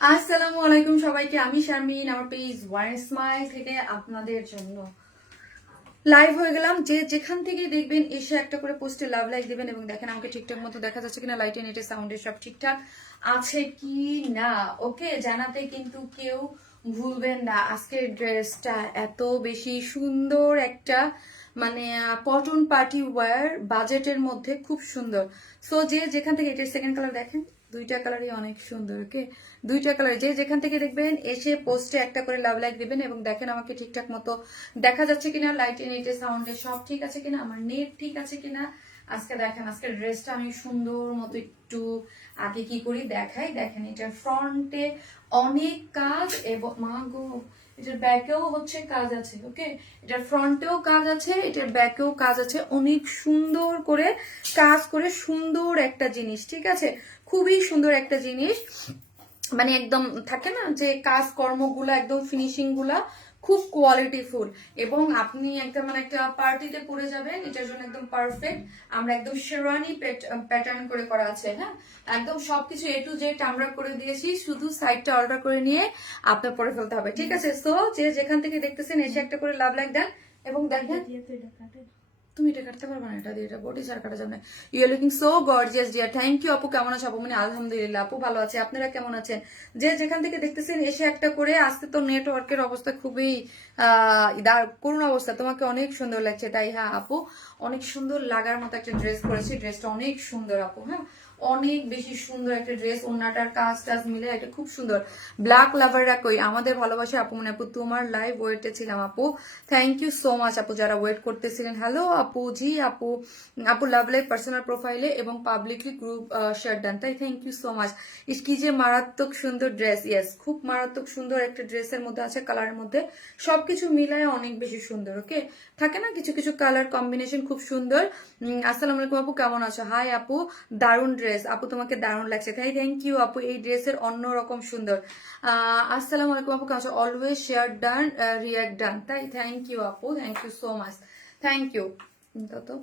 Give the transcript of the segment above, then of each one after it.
আসসালামু আলাইকুম সবাইকে, আমি শারমিন। আমার পেজ ওয়ান স্মাইল থেকে আপনাদের জন্য লাইভ হয়ে গেলাম। যে যেখান থেকে দেখবেন এসে একটা করে পোস্টে লাভ লাইক দিবেন এবং দেখেন আমাকে ঠিকঠাক মতো দেখা যাচ্ছে কিনা, লাইটে নেটে সাউন্ডে সব ঠিকঠাক আছে কি না। ওকে, জানাতে কিন্তু কেউ ভুলবেন না। আজকের ড্রেসটা এত বেশি সুন্দর, একটা মানে কটন পার্টি ওয়্যার বাজেটের মধ্যে খুব সুন্দর। সো যে যেখান থেকে, এটার সেকেন্ড কালার দেখেন, দুইটা কালারই অনেক সুন্দর। ওকে, দুইটা কালার যে যেখান থেকে দেখবেন এসে পোস্টে একটা করে লাভ লাইক দিবেন এবং দেখেন আমাকে ঠিকঠাক মতো দেখা যাচ্ছে কিনা, লাইটে নেটে সাউন্ডে সব ঠিক আছে কিনা, আমার নেট ঠিক আছে কিনা। আজকে দেখেন, আজকের ড্রেসটা আমি সুন্দর মতো একটু আগে কি করি দেখাই। দেখেন এটার ফ্রন্টে অনেক কাজ এবং মা গো, এটার ব্যাকেও হচ্ছে কাজ আছে। ওকে, এটার ফ্রন্টেও কাজ আছে, এটার ব্যাকেও কাজ আছে, অনেক সুন্দর করে কাজ করে সুন্দর একটা জিনিস। ঠিক আছে, খুবই সুন্দর একটা জিনিস। মানে একদম থাকে না যে কাজ কর্মগুলা, একদম ফিনিশিং গুলা খুব কোয়ালিটিফুল এবং আপনি একটা মানে একটা পার্টিতে পরে যাবেন, এটার জন্য একদম পারফেক্ট। আমরা একদম শেরওয়ানি প্যাটার্ন করে করা আছে। হ্যাঁ, একদম সবকিছু এ টু জেড আমরা করে দিয়েছি, শুধু সাইডটা অর্ডার করে নিয়ে আপনার পরে ফেলতে হবে। ঠিক আছে, সো যে যেখান থেকে দেখতেছেন এসে একটা করে লাভ লাইক দেন এবং দেখেন। তুমি এটা কাটতে পারবে না, এটা দিয়ে এটা বডি ছাড়া কাটা যাবে না। You are looking so gorgeous dear. Thank you আপু। কেমন আছো আপু? মানে আলহামদুলিল্লাহ আপু, ভালো আছে। আপনারা কেমন আছেন? যে যেখান থেকে দেখতেছেন এসে একটা করে। আজকে তো নেটওয়ার্কের অবস্থা খুবই করুণ অবস্থা। তোমাকে অনেক সুন্দর লাগছে। তাই হ্যাঁ আপু, অনেক সুন্দর লাগার মতো একটা ড্রেস করেছি। ড্রেসটা অনেক সুন্দর আপু। হ্যাঁ, অনেক বেশি সুন্দর একটা ড্রেস, ওন্নাটার কাজ টাজ মিলে একটা খুব সুন্দর। ব্ল্যাক লাভাররা কই? আমাদের ভালোবাসা আপু। মানে আপু তোমার লাইভ ওয়েটে ছিলাম আপু। থ্যাংক ইউ সো মাচ আপু যারা ওয়েট করতেছিলেন। হ্যালো আপু জি আপু। আপু লাভ লাইভ পার্সোনাল প্রোফাইলে এবং পাবলিকলি গ্রুপ শেয়ার ডান। তাই থ্যাংক ইউ সো মাচ। কি যে মারাত্মক সুন্দর ড্রেস। ইয়েস, খুব মারাত্মক সুন্দর একটা ড্রেসের মধ্যে আছে, কালারের মধ্যে সবকিছু মিলায় অনেক বেশি সুন্দর। ওকে, থাকে না কিছু কিছু কালার কম্বিনেশন খুব সুন্দর। আসসালামু আলাইকুম আপু, কেমন আছো? হাই আপু, দারুণ ড্রেস আপু, তোমাকে দারুণ লাগছে। তাই থ্যাংক ইউ আপু, এই ড্রেসের অন্যরকম সুন্দর। আসসালামু আলাইকুম আপু, কেমন আছো? Always share done, react done. তাই থ্যাংক ইউ আপু, thank you so much. Thank you তো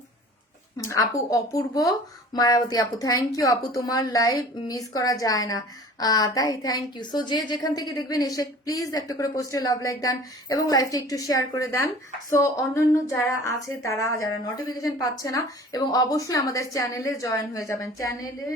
আপু। অপূর্ব মায়াবতী আপু, থ্যাংক ইউ আপু, তোমার লাইভ মিস করা যায় না। তাই থ্যাংক ইউ। সো যে যেখান থেকে দেখবেন এসে প্লিজ একটা করে পোস্টে লাভ লাইক দেন এবং লাইভটা একটু শেয়ার করে দেন। সো অন্যান্য যারা আছে, তারা যারা নোটিফিকেশন পাচ্ছে না, এবং অবশ্যই আমাদের চ্যানেলে জয়েন হয়ে যাবেন। চ্যানেলে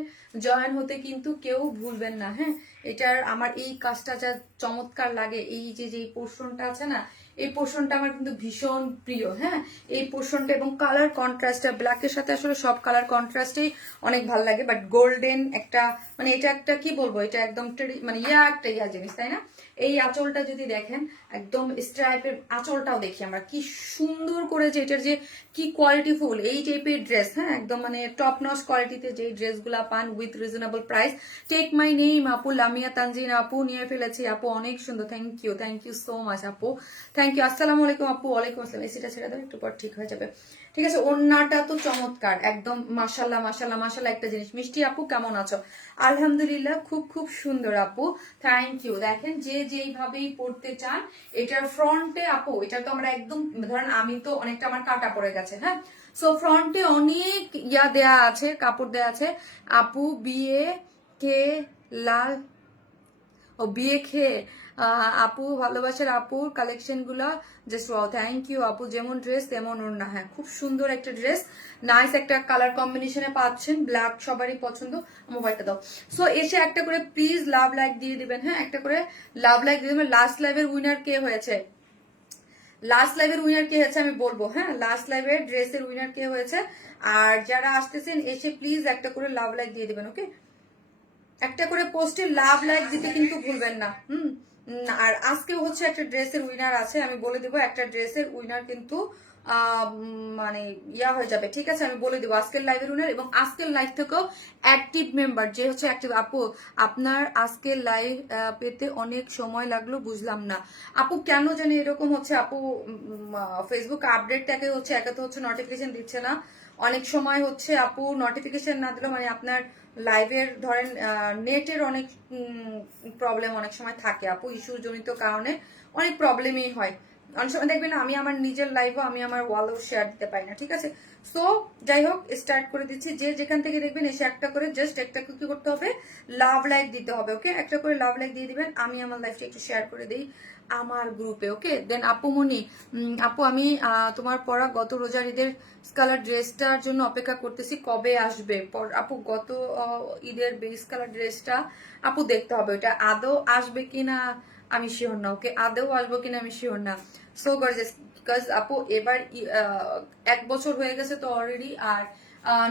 জয়েন হতে কিন্তু কেউ ভুলবেন না। হ্যাঁ, এটার আমার এই কাজটা যা চমৎকার লাগে, এই যে পোর্শনটা আছে না, এই পোর্শনটা আমার কিন্তু ভীষণ প্রিয়। হ্যাঁ, এই পোর্শনটা এবং কালার কন্ট্রাস্টটা, ব্ল্যাকের সাথে আসলে সব কালার কন্ট্রাস্টেই অনেক ভালো লাগে, বাট গোল্ডেন একটা মানে এটা একটা কি বলবো, এটা একদম মানে একটা জিনিস, তাই না? এই আঁচলটা যদি দেখেন, একদম স্ট্রাইপের আঁচলটাও দেখি আমরা কি সুন্দর করে, যে এটার যে কি কোয়ালিটিফুল এই টাইপের ড্রেস। হ্যাঁ, একদম মানে টপ নচ কোয়ালিটিতে যে ড্রেসগুলা পান with reasonable price. Take my name আপু, লামিয়া তানজিন আপু, নিয়ে ফেলেছি আপু, অনেক সুন্দর। থ্যাংক ইউ সো মাচ আপু, থ্যাংক ইউ। আসসালামু আলাইকুম আপু। ওয়ালাইকুম আসসালাম। এসিটা ছেড়ে দাও, একটু পর ঠিক হয়ে যাবে। ঠিক আছে, ওড়নাটা তো চমৎকার, একদম মাশাল্লাহ মাশাল্লাহ মাশাল্লাহ একটা জিনিস। মিষ্টি আপু কেমন আছো? আলহামদুলিল্লাহ, খুব খুব সুন্দর আপু, থ্যাংক ইউ। দেখেন যে যেইভাবেই পড়তে চান, এটার ফ্রন্টে আপু, এটা তো আমরা একদম ধরেন আমি তো অনেকটা আমার কাটা পড়ে গেছে। হ্যাঁ, সো ফ্রন্টে অনেক দেয়া আছে, কাপড় দেয়া আছে আপু। বিয়ে কে লাল ও বিয়ে খেয়ে আপু, ভালোবাসার আপুর কালেকশন গুলা জাস্ট ওয়াও। থ্যাংক ইউ আপু, যেমন ড্রেস তেমন ওড়না। হ্যাঁ, খুব সুন্দর একটা ড্রেস, নাইস একটা কালার কম্বিনেশনে পাচ্ছেন, ব্ল্যাক সবারই পছন্দ। মোবাইলটা দাও। সো এসে একটা করে প্লিজ লাভ লাইক দিয়ে দিবেন। হ্যাঁ, একটা করে লাভ লাইক দিয়ে দিবেন। লাস্ট লাইভের উইনার কে হয়েছে, লাস্ট লাইভের উইনার কে হয়েছে আমি বলবো। হ্যাঁ, লাস্ট লাইভের ড্রেসের উইনার কে হয়েছে। আর যারা আসতেছেন এসে প্লিজ একটা করে লাভ লাইক দিয়ে দিবেন। ওকে, একটা করে পোস্টে লাভ লাইক দিতে কিন্তু ভুলবেন না। আর আজকে হচ্ছে একটা ড্রেসের উইনার আছে, আমি বলে দেবো। একটা ড্রেসের উইনার কিন্তু মানে হয়ে যাবে। ঠিক আছে, আমি বলে দেবো আজকের লাইভের উইনার। এবং আজকের লাইভ থেকেও অ্যাক্টিভ মেম্বার যে হচ্ছে অ্যাক্টিভ। আপু আপনার আজকের লাইভ পেতে অনেক সময় লাগলো, বুঝলাম না আপু কেন জানি এরকম হচ্ছে আপু। ফেসবুক আপডেটটাকে হচ্ছে একে তো হচ্ছে নোটিফিকেশন দিচ্ছে না, অনেক সময় হচ্ছে আপু নোটিফিকেশন না দিলেও মানে আপনার লাইভের ধরেন নেটের অনেক প্রবলেম অনেক সময় থাকে আপু, ইস্যু জনিত কারণে অনেক প্রবলেমই হয়। অনেক সময় দেখবেন আমি আমার নিজের লাইভও আমি আমার ওয়ালেও শেয়ার দিতে পারি না, ঠিক আছে? সো যাই হোক, স্টার্ট করে দিচ্ছি। যে যেখান থেকে দেখবেন এসে একটা করে জাস্ট একটা কি করতে হবে, লাভ লাইক দিতে হবে, ওকে? একটা করে লাভ লাইক দিয়ে দিবেন। আমি আমার লাইফটা একটু শেয়ার করে দিই আমার গ্রুপে, ওকে? দেন আপু মনি, আপু আমি তোমার পরা গত রোজার ঈদের কালার ড্রেসটার জন্য অপেক্ষা করতেছি, কবে আসবে? আপু গত ঈদের বেস কালার ড্রেসটা আপু দেখতে হবে ওটা আদৌ আসবে কিনা আমি শিওর না, ওকে? আদৌ আসবো কিনা আমি শিওর না। সো গর্জিয়াস, বিকজ আপু এবার 1 বছর হয়ে গেছে তো অলরেডি। আর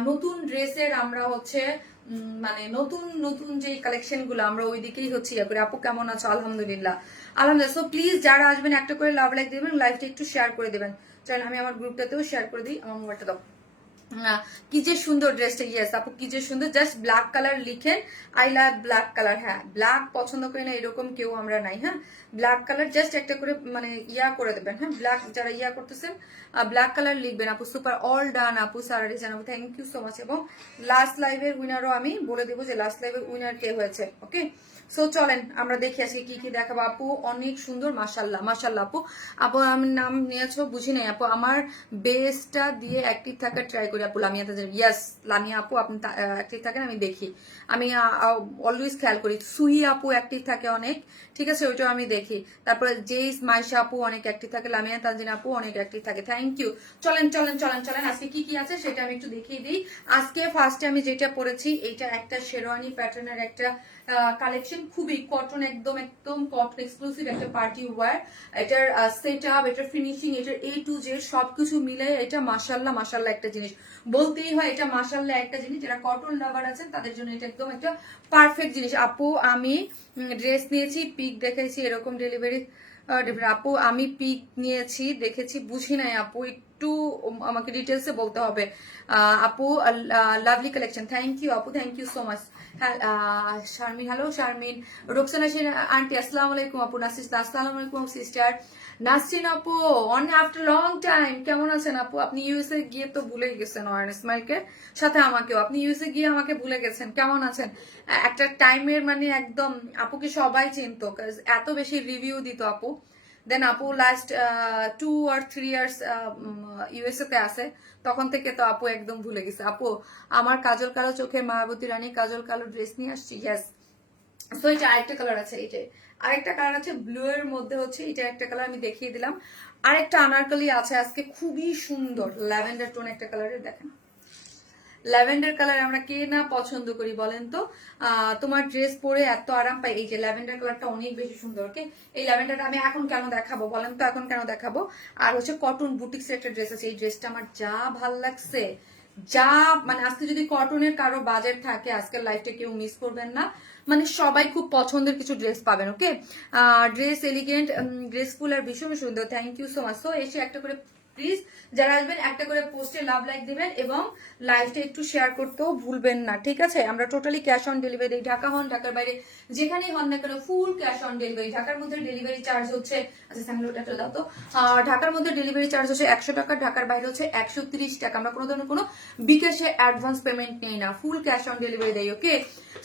নতুন ড্রেসের আমরা হচ্ছে মানে নতুন নতুন যে কালেকশন গুলো আমরা ওই দিকেই হচ্ছে ইয়ে করি। আপু কেমন আছো? আলহামদুলিল্লাহ, আলহামদুলিল্লাহ। সো প্লিজ যারা আসবেন একটা করে লাভ লাইক দেবেন, লাইভটা একটু শেয়ার করে দেবেন। চলেন আমি আমার গ্রুপটাতেও শেয়ার করে দিই। আমার মোবাইলটা দাও। কি যে সুন্দর ড্রেসটা, ইয়েস আপু কি যে সুন্দর। জাস্ট ব্ল্যাক কালার লিখেন, আই লাভ ব্ল্যাক কালার। হ্যাঁ, ব্ল্যাক পছন্দ করি না এরকম কেউ আমরা নাই। হ্যাঁ, ব্ল্যাক কালার জাস্ট একটা করে মানে ইয়া করে দেবেন। হ্যাঁ, ব্ল্যাক যারা ইয়া করতেছেন ব্ল্যাক কালার লিখবেন আপু। সুপার, অল ডান আপু, সারারি জানাবো, থ্যাংক ইউ সো মাচ। এবং লাস্ট লাইভের উইনারও আমি বলে দেবো যে লাস্ট লাইভের উইনার কে হয়েছে, ওকে? সো চলেন আমরা দেখি আজকে কি কি দেখাবো। আপু অনেক সুন্দর, মাশাল্লাহ মাশাল্লাহ। আপু আপু আমার নাম নিয়েছো বুঝি নাই আপু, আমার বেসটা দিয়ে অ্যাক্টিভ থাকার ট্রাই করি আপু। লামিয়া তাজের, ইয়েস লামিয়া আপু আপনি অ্যাক্টিভ থাকেন, আমি দেখি, আমি অলওয়েজ খেয়াল করি। সুহি আপু অ্যাক্টিভ থাকে অনেক, ঠিক আছে, ওইটাও আমি দেখি। তারপরে জেইস মাইশা আপু অনেক অ্যাক্টিভ থাকে, লামিয়া তানজিন আপু অনেক অ্যাক্টিভ থাকে, থ্যাংক ইউ। চলেন চলেন চলেন চলেন আজকে কি কি আছে সেটা আমি একটু দেখিয়ে দিই। আজকে ফার্স্টে আমি যেটা পরেছি এইটা একটা শেরওয়ানি প্যাটার্নের একটা কালেকশন, খুবই কটন, একদম একদম কটন এক্সক্লুসিভ একটা পার্টি ওয়্যার। এটার সেট আপ, এটার ফিনিশিং, এটার A to Z সবকিছু মিলে এটা মাশাল্লাহ মাশাল্লাহ একটা জিনিস বলতেই হয়। এটা মাশাল্লাহ একটা জিনিস, যারা কটন লাভার আছেন তাদের জন্য এটা একদম একটা পারফেক্ট জিনিস। আপু আমি ড্রেস নিয়েছি, পিক দেখেছি, এরকম ডেলিভারি। আপু আমি পিক নিয়েছি, দেখেছি, বুঝি নাই আপু, একটু আমাকে ডিটেলসে বলতে হবে। আপু লাভলি কালেকশন, থ্যাংক ইউ আপু, থ্যাংক ইউ সো মাচ। হ্যাঁ শারমিন, হ্যালো শারমিন। রোকসানা সেন আন্টি, আসসালামু আলাইকুম আপু। নাসিস, আসসালামু আলাইকুম সিস্টার নাসরিন আপু, অন আফটার লং টাইম, কেমন আছেন আপু? আপনি ইউএসএ গিয়ে তো ভুলে গেছেন ওয়ারেন স্মাইলকে, সাথে আমাকেও। আপনি ইউএসএ গিয়ে আমাকে ভুলে গেছেন, কেমন আছেন? একটা টাইমের মানে একদম আপুকে সবাই চিনতো, এত বেশি রিভিউ দিত আপু। দেন আপু লাস্ট 2 or 3 ইয়ার্স ইউএসএ তে আছে, তখন থেকে তো আপু একদম ভুলে গেছে। আপু আমার কাজল কালো চোখে মায়াবতী রানী কাজল কালো ড্রেস নিয়ে আসছি, ইয়েস। সো এটা আরেকটা কালার আছে, এইটাই আরেকটা কালার আছে ব্লু এর মধ্যে হচ্ছে, এটা একটা কালার আমি দেখিয়ে দিলাম। আরেকটা আনারকলি আছে আজকে, খুবই সুন্দর ল্যাভেন্ডার টোন একটা কালারের, দেখেন ল্যাভেন্ডার কালার আমরা কে না পছন্দ করি বলেন তো? তোমার ড্রেস পরে এত আরাম পাই, এই যে ল্যাভেন্ডার কালারটা অনেক বেশি সুন্দর, ওকে? এই ল্যাভেন্ডারটা আমি এখন কেন দেখাবো বলেন তো, এখন কেন দেখাবো? আর হচ্ছে কটন বুটিক্সের একটা ড্রেস আছে, এই ড্রেসটা আমার যা ভাল লাগছে, যা মানে আজকে যদি কটনের কারো বাজেট থাকে আজকের লাইফটা কেউ মিস করবেন না। মানে সবাই খুব পছন্দের কিছু ড্রেস পাবেন, ওকে? ড্রেস এলিগেন্ট, গ্রেসফুল আর ভীষণ সুন্দর, thank you so much. So এসে একটা করে প্লিজ যারা আসবেন একটা করে পোস্টে লাভ লাইক দিবেন এবং লাইভটা একটু শেয়ার করতেও ভুলবেন না, ঠিক আছে? আমরা টোটালি ক্যাশ অন ডেলিভারি দিই, ঢাকা হন ঢাকার বাইরে যেখানেই হন না কেন, ফুল ক্যাশ অন ডেলিভারি। ঢাকার মধ্যে ডেলিভারি চার্জ হচ্ছে, আচ্ছা স্যামলোটা দাও তো, ঢাকার মধ্যে ডেলিভারি চার্জ হচ্ছে 100 টাকা, ঢাকার বাইরে হচ্ছে 130 টাকা। আমরা কোনো ধরনের কোনো বিকাশে অ্যাডভান্স পেমেন্ট নেই না, ফুল ক্যাশ অন ডেলিভারি দেই, ওকে?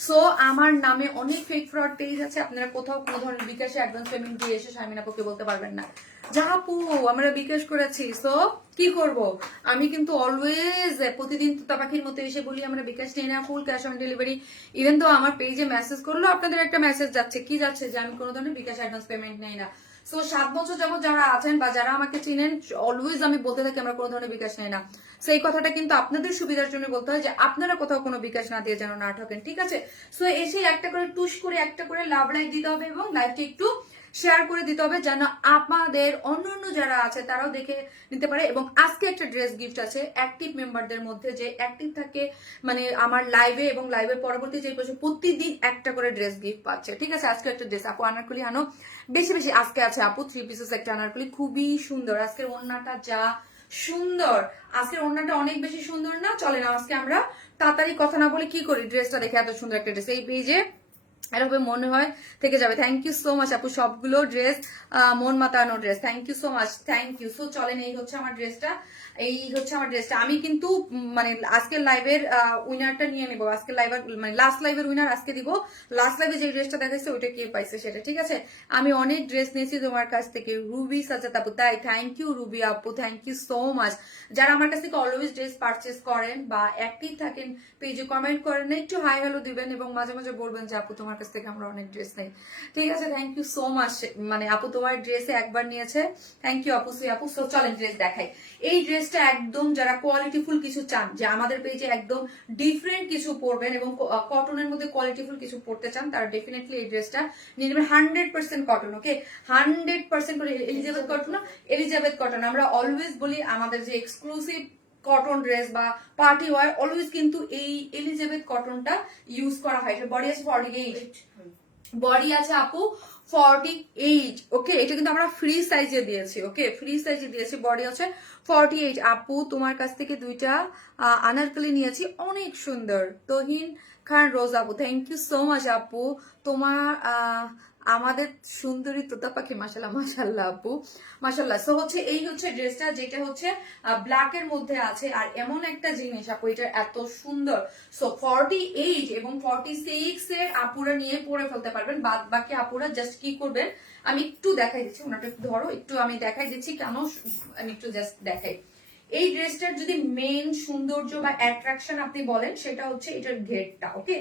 সো আমার নামে অনেক ফেক ফ্রড পেজ আছে, আপনারা কোথাও কোনো ধরনের বিকাশে অ্যাডভান্স পেমেন্ট দিয়ে এসে শারমিন আপুকে বলতে পারবেন না জাহাপু আমরা বিকাশ করেছি। সো কি করব, আমি কিন্তু অলওয়েজ প্রতিদিন তোতা পাখির মতো এসে বলি আমরা বিকাশ নেই না, full cash on delivery. Even তো আমার পেজে মেসেজ করলো আপনাদের একটা মেসেজ যাচ্ছে, কি যাচ্ছে, যে আমি কোনো ধরনের বিকাশ অ্যাডভান্স পেমেন্ট নেই না। সো 7 বছর যাবত যারা আছেন বা যারা আমাকে চিনেন, অলওয়েজ আমি বলতে থাকি আমরা কোনো ধরনের বিকাশ নেই না। সেই কথাটা কিন্তু আপনাদের সুবিধার জন্য বলতে হয়, যে আপনারা কোথাও কোনো বিকাশ না দিয়ে যেন না ঠকেন, ঠিক আছে? সো এসে একটা করে টুস করে একটা করে লাভ লাইক দিতে হবে এবং লাইভটা একটু শেয়ার করে দিতে হবে, যেন আমাদের অন্যান্য যারা আছে তারাও দেখে নিতে পারে। এবং আজকে একটা ড্রেস গিফট আছে অ্যাক্টিভ মেম্বারদের মধ্যে, যে অ্যাক্টিভ থাকে মানে আমার লাইভে এবং লাইভের পরবর্তী যে প্রতিদিন একটা করে ড্রেস গিফট পাচ্ছে, ঠিক আছে? আজকে একটা ড্রেস আপু আনারকলি আনো বেশি বেশি, আজকে আছে আপু 3 পিসেস একটা আনারকলি, খুবই সুন্দর। আজকের ওড়নাটা যা সুন্দর, আজকের ওড়নাটা অনেক বেশি সুন্দর না? চলে না আজকে আমরা তাড়াতাড়ি কথা না বলে কি করি, ড্রেসটা দেখে, এত সুন্দর একটা ড্রেস এই পেজে এরকম মনে হয় থেকে যাবে। থ্যাংক ইউ সো মাচ আপু, সবগুলো ড্রেস মন মাতানো dress, thank you so much, thank you. So চলেন, এই হচ্ছে আমার ড্রেসটা, এই হচ্ছে আমার ড্রেসটা। আমি কিন্তু মানে আজকের লাইভের উইনারটা নিয়ে নেবো, আজকের লাইভের মানে লাস্ট লাইভের উইনার আজকে দিব। লাস্ট লাইভে যে ড্রেসটা দেখাচ্ছে ওইটা কে পাইছে সেটা, ঠিক আছে? আমি অনেক ড্রেস নিয়েছি তোমার কাছ থেকে, রুবি সাজাত আপু, তাই থ্যাংক ইউ রুবি আপু, থ্যাংক ইউ সো মাচ। যারা আমার কাছ থেকে অলওয়েজ ড্রেস পারচেস করেন বা অ্যাক্টিভ থাকেন, পেজে কমেন্ট করেন, একটু হাই হ্যালো দিবেন এবং মাঝে মাঝে বলবেন যে আপু তোমার কাছ থেকে আমরা অনেক ড্রেস নেই, ঠিক আছে? Thank you so much. মানে আপু তোমার ড্রেসে একবার নিয়েছে, থ্যাংক ইউ আপু, সি আপু। সো চলেন ড্রেস দেখাই। এই ড্রেসটা একদম যারা কোয়ালিটিফুল কিছু চান, যে আমাদের পেজে একদম ডিফারেন্ট কিছু পরবেন এবং কটনের মধ্যে কোয়ালিটিফুল কিছু পরতে চান, তারা ডেফিনেটলি এই ড্রেসটা নিয়ে নেবেন। 100% কটন, ওকে, 100% করে এলিজাবেথ কটন না, এলিজাবেথ কটন। আমরা অলওয়েজ বলি আমাদের যে এক্সক্লুসিভ কটন ড্রেস বা পার্টি ওয়ার অলওয়েজ কিন্তু এই এলিজাবেথ কটনটা ইউজ করা হয়। বডি আছে 48, বডি আছে আপু 48, ওকে। এটা কিন্তু আমরা ফ্রি সাইজে দিয়েছি, ওকে, ফ্রি সাইজে দিয়েছি। বডি আছে 48। আপু তোমার কাছ থেকে দুইটা আনারকলি নিয়েছি, অনেক সুন্দর। তহিন খান রোজ আপু, থ্যাংক ইউ সো মাচ আপু। তোমার আমাদের সুন্দরী তোতা পাখি, মাশাল্লাহ মাশাল্লাহ আপু, মাশাল্লাহ। সো হচ্ছে এই হচ্ছে ড্রেসটা, যেটা হচ্ছে ব্ল্যাক এর মধ্যে আছে। আর এমন একটা জিনিস আপু, এটা এত সুন্দর। সো 48 এবং 46 এর আপুরা নিয়ে পরে ফেলতে পারবেন। বাদ বাকি আপুরা জাস্ট কি করবেন, আমি একটু দেখাই দিচ্ছি, ওনাটা একটু ধরো, একটু আমি দেখাই দিচ্ছি কেন, আমি একটু জাস্ট দেখাই। এই ড্রেসটার যদি মেন সৌন্দর্য বা অ্যাট্রাকশন আপনি বলেন, সেটা হচ্ছে এটার ঘেরটা, ওকে।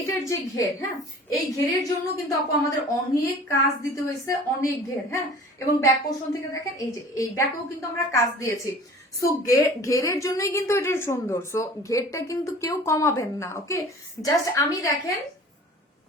এটার যে ঘের, হ্যাঁ, এই ঘেরের জন্য কিন্তু আপু আমাদের অনেক কাজ দিতে হয়েছে, অনেক ঘের, হ্যাঁ। এবং ব্যাক পোর্শন থেকে দেখেন, এই যে এই ব্যাকেও কিন্তু আমরা কাজ দিয়েছি। সো ঘেরের জন্যই কিন্তু এটা সুন্দর। সো ঘেরটা কিন্তু কেউ কমাবেন না, ওকে। জাস্ট আমি দেখেন,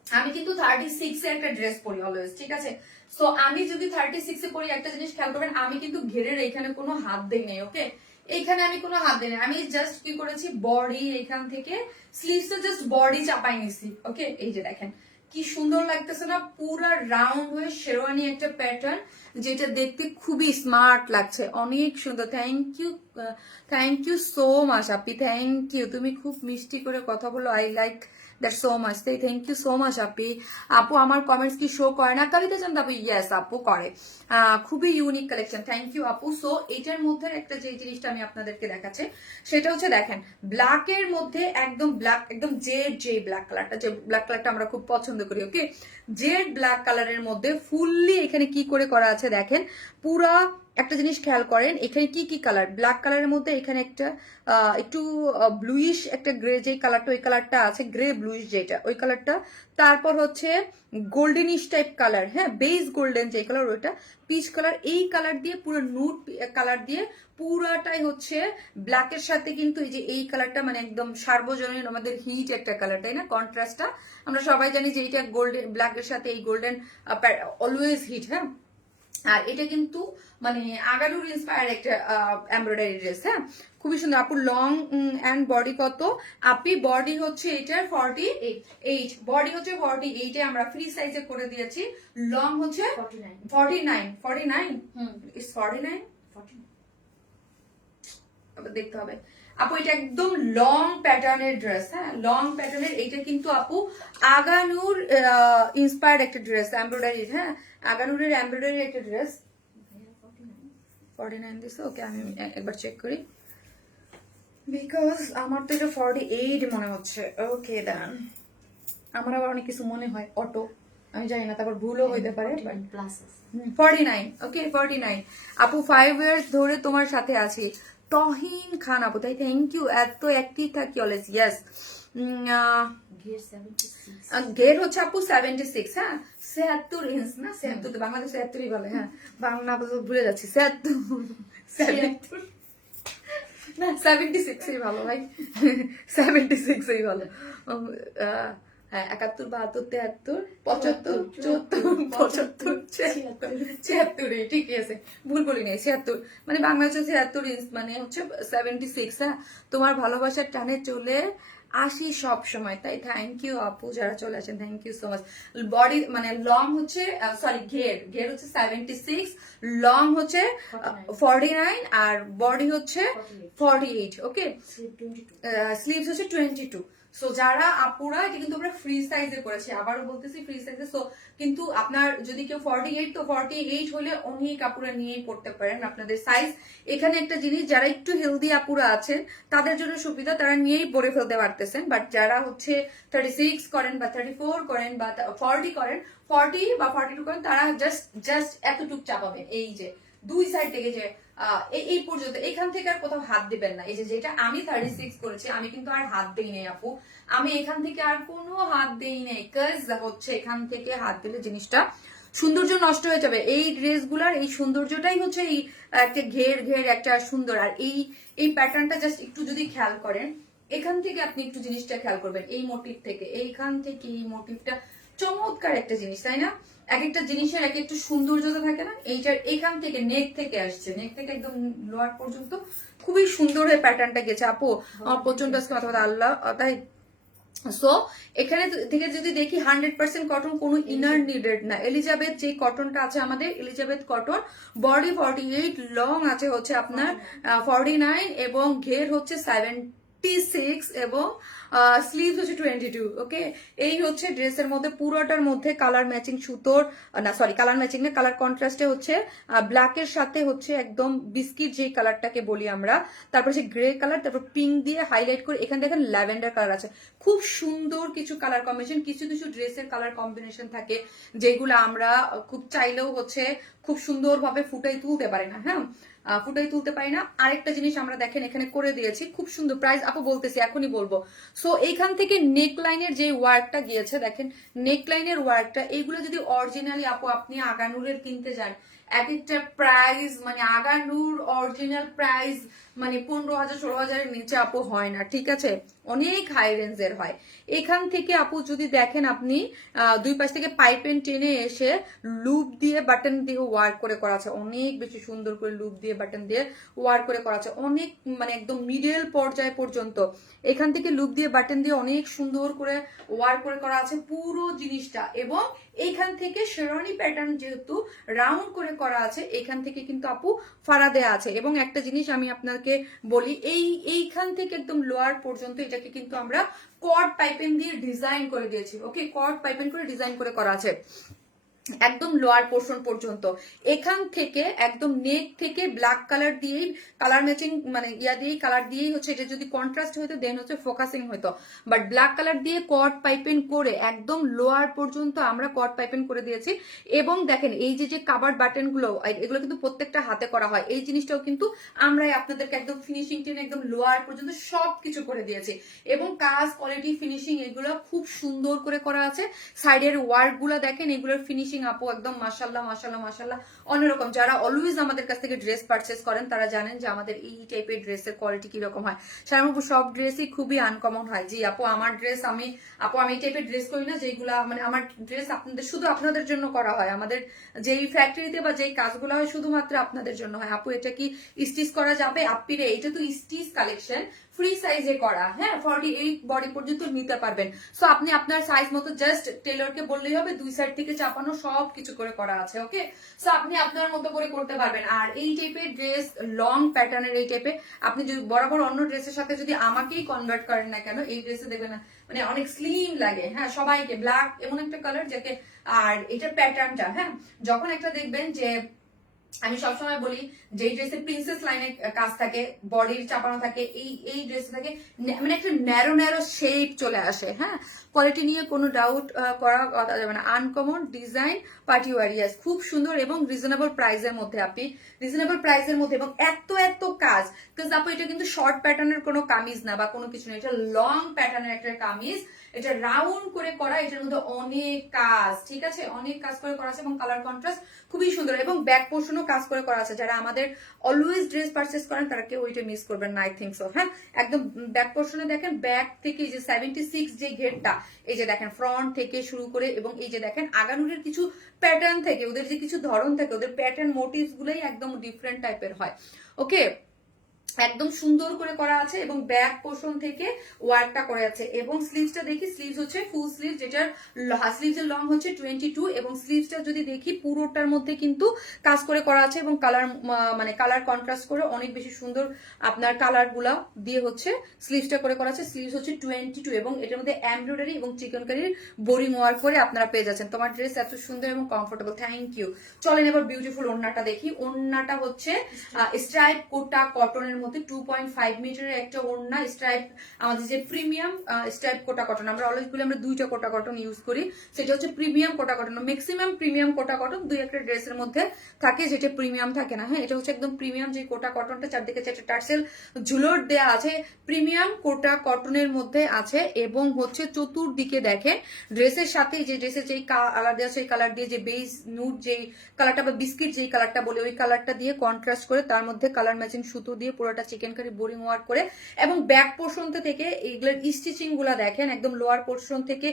আমি কিন্তু 36 এ একটা ড্রেস পরি অলওয়েজ, ঠিক আছে? সো আমি যদি 36 এ পরি, একটা জিনিস খেয়াল করবেন, আমি কিন্তু ঘেরের এখানে কোনো হাত দেই নাই, ওকে। এইখানে আমি কোনো হাত দিই নাই, আমি জাস্ট কি করেছি, বডি এখান থেকে স্লিভসে জাস্ট বডি চাপাই নিছি, ওকে। এই যে দেখেন কি সুন্দর লাগতেছে না, পুরা রাউন্ড হয়ে শেরওয়ানি একটা প্যাটার্ন, যেটা দেখতে খুবই স্মার্ট লাগছে, অনেক সুন্দর। Thank you so much Api, thank you. তুমি খুব মিষ্টি করে কথা বলো, I like that so much, তাই থ্যাংক ইউ সো মাচ আপি। আপু আমার কমেন্টস কি শো করে না? কবিতা চান আপু, ইয়েস আপু করে। খুবই ইউনিক কালেকশন, থ্যাংক ইউ আপু। সো এটার মধ্যে একটা যে জিনিসটা আমি আপনাদেরকে দেখাচ্ছি, সেটা হচ্ছে দেখেন, ব্ল্যাক এর মধ্যে একদম ব্ল্যাক, একদম জেড যে ব্ল্যাক কালারটা, যে ব্ল্যাক কালারটা আমরা খুব পছন্দ করি, ওকে। জেড ব্ল্যাক কালারের মধ্যে ফুললি এখানে কি করে করা আছে দেখেন, পুরা একটা জিনিস খেয়াল করেন, এখানে কি কি কালার, ব্ল্যাক কালারের মধ্যে এখানে একটা একটু ব্লুইশ একটা গ্রে যে কালারটা, ওই কালারটা আছে, গ্রে ব্লুইশ যেটা, ওই কালারটা। তারপর হচ্ছে গোল্ডেনিশ টাইপ কালার, হ্যাঁ, বেস গোল্ডেন যে কালার, ওইটা পিচ কালার, এই কালার দিয়ে পুরো নুড কালার দিয়ে পুরাটাই হচ্ছে ব্ল্যাকের সাথে কিন্তু এই যে এই কালারটা, মানে একদম সার্বজনীন আমাদের হিট একটা কালার, তাই না? কন্ট্রাস্টটা আমরা সবাই জানি যে এইটা গোল্ডেন ব্ল্যাকের সাথে এই গোল্ডেন অলওয়েজ হিট, হ্যাঁ। আর এটা কিন্তু মানে আগানুর ইন্সপায়ার একটা এমব্রয়ডারি ড্রেস, হ্যাঁ, খুবই সুন্দর। আপু লং এন্ড বডি কত? আপি বডি হচ্ছে এটার 48, বডি হচ্ছে 48 এ আমরা ফ্রি সাইজে করে দিয়েছি। লং হচ্ছে 49 ইটস 49 দেখতে হবে আপু। এটা একদম লং প্যাটার্নের ড্রেস, হ্যাঁ, লং প্যাটার্নের। এটা কিন্তু আপু আগানুর ইন্সপায়ার্ড একটা ড্রেস, এমব্রয়ডারি, হ্যাঁ, আগানুরের এমব্রয়ডারি একটা ড্রেস। 49 দিছে, ওকে, আমি একবার চেক করি, বিকজ আমার তো এটা 48 মনে হচ্ছে, ওকে। দেন আমার আবার অনেক কিছু মনে হয়, অটো, আমি জানি না, তারপর ভুলও হইতে পারে। 49, ওকে, 49। আপু 5 ইয়ার্স ধরে তোমার সাথে আছি, তহিন খান আপু, তাই থ্যাংক ইউ, এত অ্যাক্টিভ থাকি অলওয়েজ, ইয়েস। ঘের হচ্ছে আপু 76, হ্যাঁ, 76 ইঞ্চ না, 76 তো বাংলাদেশ 76ই বলে, হ্যাঁ, বাংলা ভুলে যাচ্ছি, 76 না, 76ই ভালো ভাই, 76ই ভালো। 71, 72, 73, 74, 75, 76, ঠিকই আছে, ভুল বলি নাই, 76 মানে বাংলাদেশে 76 ইঞ্চ মানে হচ্ছে 76, হ্যাঁ। তোমার ভালোবাসার টানে চলে আসি সব সময়, তাই থ্যাংক ইউ আপু, যারা চলে আসেন, thank you so much. Body মানে লং হচ্ছে, সরি, ঘের হচ্ছে 76, লং হচ্ছে 49, আর বডি হচ্ছে 48, ওকে। স্লিভস হচ্ছে 22। সো যারা আপুরা, এটা কিন্তু আমরা ফ্রি সাইজে করেছি, আবারও বলতেছি ফ্রি সাইজে। সো কিন্তু আপনার যদি কেউ 48, তো 48 হলে অনেক আপুরা নিয়েই পড়তে পারেন আপনাদের সাইজ। এখানে একটা জিনিস, যারা একটু হেলদি আপুরা আছেন তাদের জন্য সুবিধা, তারা নিয়েই পরে ফেলতে পারতেছেন। বাট যারা হচ্ছে 36 করেন বা 34 করেন বা 40 করেন, 40 বা 42 করেন, তারা জাস্ট এতটুক চাপাবেন, এই যে দুই সাইড থেকে যে এই পর্যন্ত, এখান থেকে আর কোথাও হাত দিবেন না। এই যে যেটা আমি 36 করেছি, আমি কিন্তু আর হাত দেই নাই আপু, আমি এখান থেকে আর কোনো হাত দেই নাই, কাজ হচ্ছে এখান থেকে হাত দিলে জিনিসটা সৌন্দর্য নষ্ট হয়ে যাবে। এই ড্রেসগুলার এই সৌন্দর্যটাই হচ্ছে এই একটা ঘের ঘের একটা সুন্দর। আর এই প্যাটার্নটা জাস্ট একটু যদি খেয়াল করেন, এখান থেকে আপনি একটু জিনিসটা খেয়াল করবেন, এই মোটিভ থেকে, এইখান থেকে এই মোটিভটা চমৎকার একটা জিনিস, তাই না? এক একটা জিনিসের এক একটা সৌন্দর্যতা থাকে না? এইটার এখান থেকে নেক থেকে আসছে, নেক থেকে একদম লোয়ার পর্যন্ত খুবই সুন্দর হয়ে প্যাটার্নটা গেছে আপু। আমার প্রচন্ড কথা আল্লাহ, তাই সো এখানে থেকে যদি দেখি 100% কটন, কোনো ইনার নিডেড না। এলিজাবেথ যে কটনটা আছে আমাদের, এলিজাবেথ কটন, বডি 48, লং আছে হচ্ছে আপনার 49, এবং ঘের হচ্ছে 76, এবং স্লিভ হচ্ছে 22। ওকে, এই হচ্ছে ড্রেসের মধ্যে পুরোটার মধ্যে কালার ম্যাচিং সুতোর, না সরি কালার ম্যাচিং না, কালার কন্ট্রাস্টে হচ্ছে ব্ল্যাকের সাথে হচ্ছে একদম বিস্কিট যে কালারটাকে বলি আমরা, তারপর হচ্ছে গ্রে কালার, তারপর পিঙ্ক দিয়ে হাইলাইট করে এখানে দেখেন ল্যাভেন্ডার কালার আছে। খুব সুন্দর কিছু কালার কম্বিনেশন, কিছু কিছু ড্রেসের কালার কম্বিনেশন থাকে যেগুলো আমরা খুব চাইলেও হচ্ছে খুব সুন্দরভাবে ফুটাই তুলতে পারি না। হ্যাঁ, ফুটাই তুলতে পারি না। আরেকটা জিনিস আমরা দেখেন এখানে করে দিয়েছি, খুব সুন্দর, প্রাইস আপু বলতেছি, এখনই বলবো। সো এইখান থেকে নেক লাইনের যে ওয়ার্কটা গিয়েছে, দেখেন নেক লাইনের ওয়ার্কটা, এইগুলো যদি অরিজিনালি আপু আপনি আগানুরের কিনতে যান, এক একটা প্রাইস মানে আগানুর অরিজিনাল প্রাইস মানে 15,000 16,000-এর নিচে আপু হয় না, ঠিক আছে? অনেক হাই রেঞ্জের হয়। এখান থেকে আপু যদি দেখেন আপনি দুই পাশ থেকে পাইপেন টেনে এসে লুপ দিয়ে বাটন দিয়ে ওয়ার্ক করে করা আছে, অনেক বেশি সুন্দর করে লুপ দিয়ে বাটন দিয়ে ওয়ার্ক করে করা আছে, অনেক মানে একদম মিডল পর্যায় পর্যন্ত এখান থেকে লুপ দিয়ে বাটন দিয়ে অনেক সুন্দর করে ওয়ার্ক করে করা আছে পুরো জিনিসটা। এবং এইখান থেকে শেরওয়ানি প্যাটার্ন যেহেতু রাউন্ড করে করা আছে, এখান থেকে কিন্তু আপু ফাড়া দেয়া আছে। এবং একটা জিনিস আমি আপনাকে বলি, এইখান থেকে একদম লোয়ার পর্যন্ত এটাকে কিন্তু আমরা কর্ড পাইপেন দিয়ে ডিজাইন করে দিয়েছি। ওকে, কর্ড পাইপেন করে ডিজাইন করে করা আছে একদম লোয়ার পোর্শন পর্যন্ত। এখান থেকে একদম নেক থেকে ব্ল্যাক কালার দিয়েই কালার ম্যাচিং মানে দিয়েই কালার দিয়েই হচ্ছে, এটা যদি কন্ট্রাস্ট হইতো দেন হচ্ছে ফোকাসিং হইতো, বাট ব্ল্যাক কালার দিয়ে কট পাইপেন করে একদম লোয়ার পর্যন্ত আমরা কট পাইপেন করে দিয়েছি। এবং দেখেন এই যে কাভার বাটন গুলো, এগুলো কিন্তু প্রত্যেকটা হাতে করা হয়, এই জিনিসটাও কিন্তু আমরাই আপনাদেরকে একদম ফিনিশিং টেনে একদম লোয়ার পর্যন্ত সবকিছু করে দিয়েছি। এবং কাজ, কোয়ালিটি, ফিনিশিং এগুলো খুব সুন্দর করে করা আছে। সাইডের ওয়ার্ক গুলো দেখেন, এগুলোর ফিনিশিং আপু একদম মাশাআল্লাহ মাশাআল্লাহ মাশাআল্লাহ অন্যরকম। যারা অলওয়েজ আমাদের কাছ থেকে ড্রেস পারচেস করেন তারা জানেন যে আমাদের এই টাইপের ড্রেসের কোয়ালিটি কিরকম হয়। সাধারণত সব ড্রেসই খুবই আনকমন হয়। জি আপু, আমার ড্রেস আমি এই টাইপের ড্রেস করি না যেগুলা মানে আমার ড্রেস আপনাদের শুধু আপনাদের জন্য করা হয়। আমাদের যেই ফ্যাক্টরিতে বা যেই কাজগুলো হয় শুধুমাত্র আপনাদের জন্য হয়। আপু এটা কি স্টিচ করা যাবে? আপ্পিরে এটা তো স্টিচ কালেকশন, ফ্রি সাইজে করা, হ্যাঁ 48 বডি পর্যন্ত নিতে পারবেন। সো আপনি আপনার সাইজ মতো জাস্ট টেলরকে বললেই হবে, দুই সাইড থেকে চাপানো সব কিছু করে করা আছে। ওকে, সো আপনি আপনার মতো করে করতে পারবেন। আর এই টাইপের ড্রেস, লং প্যাটার্নের এই টাইপে আপনি যদি বরাবর অন্য ড্রেসের সাথে যদি আমাকেই কনভার্ট করেন না কেন, এই ড্রেসে দেখবেন না মানে অনেক স্লিম লাগে। হ্যাঁ, সবাইকে ব্ল্যাক এমন একটা কালার যাকে, আর এটার প্যাটার্নটা, হ্যাঁ যখন একটা দেখবেন যে আমি সবসময় বলি যে ড্রেসে প্রিন্সেস লাইনের কাজ থাকে, বডির চাপানো থাকে, এই ড্রেসে থাকে মানে একটা ন্যারো ন্যারো শেপ চলে আসে। হ্যাঁ, কোয়ালিটি নিয়ে কোনো ডাউট করা কথা যাবে না। আনকমন ডিজাইন, পার্টি ওয়ারিয়াস, খুব সুন্দর এবং রিজনেবল প্রাইসের মধ্যে। আপনি রিজনেবল প্রাইসের মধ্যে এবং এত কাজ, বিকজ আপু এটা কিন্তু শর্ট প্যাটার্নের কোনো কামিজ না বা কোনো কিছু না, এটা লং প্যাটার্নের একটা কামিজ, এটা রাউন্ড করে করা, এটার মধ্যে অনেক কাজ, ঠিক আছে, অনেক কাজ করে করা আছে এবং কালার কন্ট্রাস্ট খুবই সুন্দর এবং ব্যাক পোর্শনও কাজ করে করা আছে। যারা আমাদের অলওয়েজ ড্রেস পারচেস করেন তারা কেউ ওইটা মিস করবেন না, আই থিঙ্ক সো। হ্যাঁ, একদম ব্যাক পোর্শনে দেখেন, ব্যাক থেকে যে 76 যে ঘেরটা, এই যে দেখেন ফ্রন্ট থেকে শুরু করে, এবং এই যে দেখেন আগানুরের কিছু প্যাটার্ন থেকে, ওদের যে কিছু ধরন থাকে, ওদের প্যাটার্ন মোটিভস গুলোই একদম ডিফারেন্ট টাইপের হয়। ওকে, একদম সুন্দর করে করা আছে এবং ব্যাক পোর্শন থেকে ওয়ার্কটা করে আছে। এবং স্লিভসটা দেখি, স্লিভস হচ্ছে ফুল স্লিভ, যেটার স্লিভসের লং হচ্ছে 22 এবং স্লিভসটা যদি দেখি পুরোটার মধ্যে কিন্তু কাজ করে করা আছে এবং কালার মানে কালার কন্ট্রাস্ট করে অনেক বেশি সুন্দর আপনার কালার গুলা দিয়ে হচ্ছে স্লিভসটা করে করা আছে। স্লিভস হচ্ছে 22 এবং এটার মধ্যে এমব্রয়ডারি এবং চিকনকারির বোরিং ওয়ার্ক করে আপনারা পেয়ে যাচ্ছেন। তোমার ড্রেস এত সুন্দর এবং কমফোর্টেবল, থ্যাংক ইউ। চলেন এবার বিউটিফুল ওড়নাটা দেখি। ওড়নাটা হচ্ছে স্ট্রাইপ কোটা কটনের মধ্যে 2.5 মিটারের একটা ওড়না, স্ট্রাইপ আমাদের যে প্রিমিয়াম স্ট্রাইপ কোটা কটন, আমরা অলওয়েজ বলি আমরা দুইটা কোটা কটন ইউজ করি, সেটা হচ্ছে প্রিমিয়াম কোটা কটন। ম্যাক্সিমাম প্রিমিয়াম কোটা কটন দুই একটা ড্রেসের মধ্যে থাকে যেটা প্রিমিয়াম থাকে না। হ্যাঁ, এটা হচ্ছে একদম প্রিমিয়াম যে কোটা কটনটা, চারদিকে চারটে টার্সেল ঝুলোর দেয়া আছে, প্রিমিয়াম কোটা কটনের মধ্যে আছে। এবং হচ্ছে চতুর্দিকে দেখেন ড্রেসের সাথে যে ড্রেসের যেই কালার দেওয়া সেই কালার দিয়ে যে বেজ নুড যেই কালারটা বা বিস্কিট যেই কালারটা বলে ওই কালারটা দিয়ে কন্ট্রাস্ট করে তার মধ্যে কালার ম্যাচিং সুতো দিয়ে পুরোটা চিকেন কারি বোরিং ওয়ার্ক করে। এবং ব্যাক পোর্শন থেকে এইগুলোর স্টিচিং গুলা দেখেন, একদম লোয়ার পোর্শন থেকে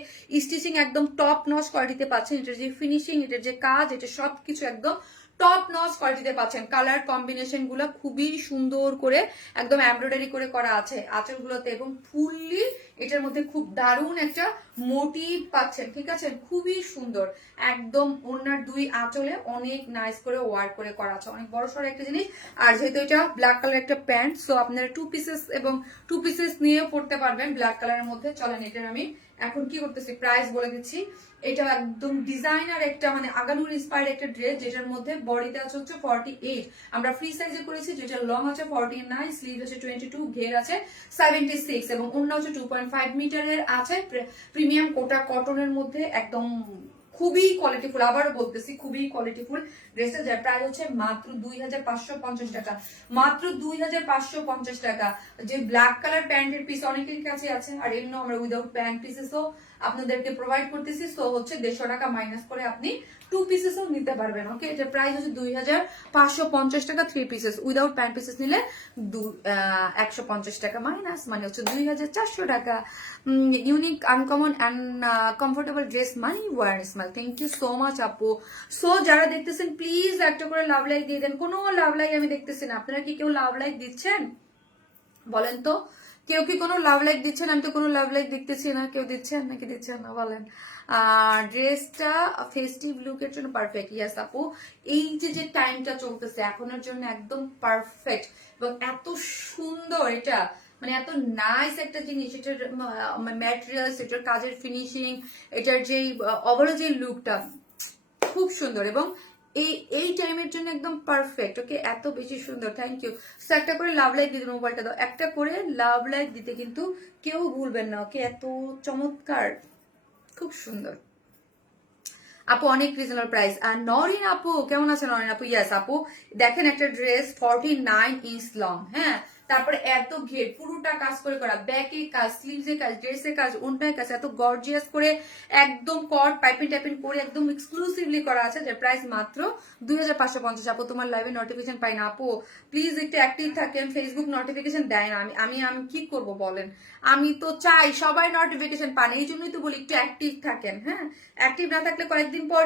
স্টিচিং একদম টপ নচ কোয়ালিটিতে পাচ্ছেন। এটার যে ফিনিশিং, এটার যে কাজ, এটা সবকিছু একদম টপ নচ কোয়ালিটিতে পাচ্ছেন। কালার কম্বিনেশন গুলো খুবই সুন্দর করে একদম এমব্রয়ডারি করে করা আছে আঁচল গুলোতে এবং ফুললি এটার মধ্যে খুব দারুণ একটা মোটিভ পাচ্ছেন। ঠিক আছে, খুবই সুন্দর একদম। ওনার দুই আঁচলে অনেক নাইস করে ওয়ার্ক করে করা আছে, অনেক বড় সড়ো একটা জিনিস। আর যেহেতু এটা ব্ল্যাক কালার একটা প্যান্ট, সো আপনারা 2 পিসেস এবং 2 পিসেস নিয়েও পড়তে পারবেন ব্ল্যাক কালারের মধ্যে। চলেন এটার আমি এখন কি করতেছি প্রাইস বলে দিচ্ছি। এটা একদম ডিজাইনার একটা মানে আগানুর ইন্সপায়ার্ড একটা ড্রেস, যেটার মধ্যে বডিতে আছে হচ্ছে 48, আমরা ফ্রি সাইজে করেছি, যেটা লং আছে 49, স্লিভ আছে 22, ঘের আছে 76 এবং ওড়না হচ্ছে 2.5 মিটারের আছে। প্রিমিয়াম কোটা কটনের মধ্যে একদম খুবই কোয়ালিটিফুল, আবারও বলতেছি খুবই কোয়ালিটিফুল ড্রেসের, যার প্রাইস হচ্ছে মাত্র 2550 টাকা, মাত্র 2550 টাকা। যে ব্ল্যাক কালার প্যান্টের পিস অনেকের কাছে আছে, আর এমনি আমরা উইদাউট প্যান্ট পিসেসও আপনাদেরকে প্রোভাইড করতেছি। সো হচ্ছে 150 টাকা মাইনাস করে আপনি 2 পিসেসও নিতে পারবেন। ওকে, এটার প্রাইস হচ্ছে 2550 টাকা, 3 পিসেস উইদাউট প্যান্ট পিসেস নিলে 150 টাকা মাইনাস, মানে হচ্ছে 2400 টাকা। Unique uncommon and comfortable dress my wear smile. Thank you so much আপু। সো যারা দেখতেছেন প্লিজ একটা করে লাভ লাইক দিয়ে দেন। কোনো লাভ লাইক আমি দেখতেছি না, আপনারা কি কেউ লাভ লাইক দিচ্ছেন বলেন তো? কেউ কি কোনো লাভ লাইক দিচ্ছেন? আমি তো কোনো লাভ লাইক দেখতেছি না। কেউ দিচ্ছেন নাকি দিচ্ছেন না বলেন? ড্রেসটা ফেস্টিভ লুকের জন্য পারফেক্ট। ইয়াস আপু, এই যে টাইমটা চলতেছে এখনের জন্য একদম পারফেক্ট এবং এত সুন্দর এটা, মানে এত নাইস একটা জিনিস। এটার ম্যাটেরিয়ালস, এটার কাজের ফিনিশিং, এটার যেই ওভারঅল যে লুকটা খুব সুন্দর এবং এই টাইমের জন্য একদম পারফেক্ট। ওকে, এত বেশি সুন্দর, থ্যাংক ইউ। সো একটা করে লাভ লাইক দিতে, মোবাইলটা দাও, একটা করে লাভ লাইক দিতে কিন্তু কেউ ভুলবেন না। ওকে, এত চমৎকার, খুব সুন্দর আপু, অনেক রিজনেবল প্রাইস। আর নরিন আপু কেমন আছে? নরিন আপু, ইয়াস আপু, দেখেন একটা ড্রেস 49 ইঞ্চ লং, হ্যাঁ, তারপরে এত ঘের, পুরোটা কাজ করে করা, ব্যাকে কাজ, স্লিভসের কাজ, ড্রেসের কাজ, ওন্টার কাজ, এত গর্জিয়াস করে একদম কট পাইপিং টাইপিং করে একদম এক্সক্লুসিভলি করা আছে, যার প্রাইস মাত্র 2550। আপু তোমার লাইভে নোটিফিকেশন পাই না আপু, প্লিজ একটু অ্যাক্টিভ থাকেন। ফেসবুক নোটিফিকেশন দেয় না, আমি আমি কি করব বলেন? আমি তো চাই সবাই নোটিফিকেশন পান, এই জন্যই তো বলি একটু অ্যাক্টিভ থাকেন। হ্যাঁ, অ্যাক্টিভ না থাকলে কয়েকদিন পর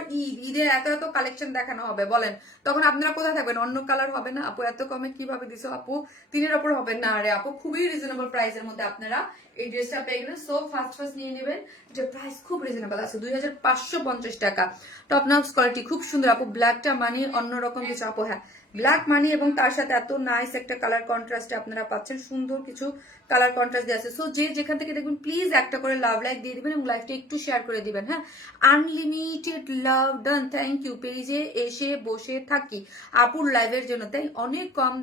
ঈদের এত এত কালেকশন দেখানো হবে, বলেন তখন আপনারা কোথায় থাকবেন? অন্য কালার হবে না? আপু এত কমে কিভাবে দিছো আপু? 3-এর ওপর হবে না? আরে আপু, খুবই রিজনেবল প্রাইসের মধ্যে আপনারা এই ড্রেসটা পেয়ে গেলেন। সো ফার্স্ট নিয়ে নেবেন, এটা প্রাইস খুব রিজনেবল আছে, 2550 টাকা। টপ নক্স কোয়ালিটি, খুব সুন্দর আপু। ব্ল্যাকটা মানে অন্যরকম কিছু আপু, হ্যাঁ ব্ল্যাক মানি এবং তার সাথে এত নাইস একটা কালার কন্ট্রাস্ট আপনারা পাচ্ছেন, সুন্দর কিছু কালার কন্ট্রাস্ট দিয়ে আছে। সো যে যেখান থেকে দেখবেন প্লিজ একটা করে লাভ লাইক দিয়ে দিবেন এবং লাইভটা একটু শেয়ার করে দিবেন। হ্যাঁ, unlimited love done, thank you. পেজে এসে বসে থাকি আপুর লাইভের জন্য, তাই অনেক কম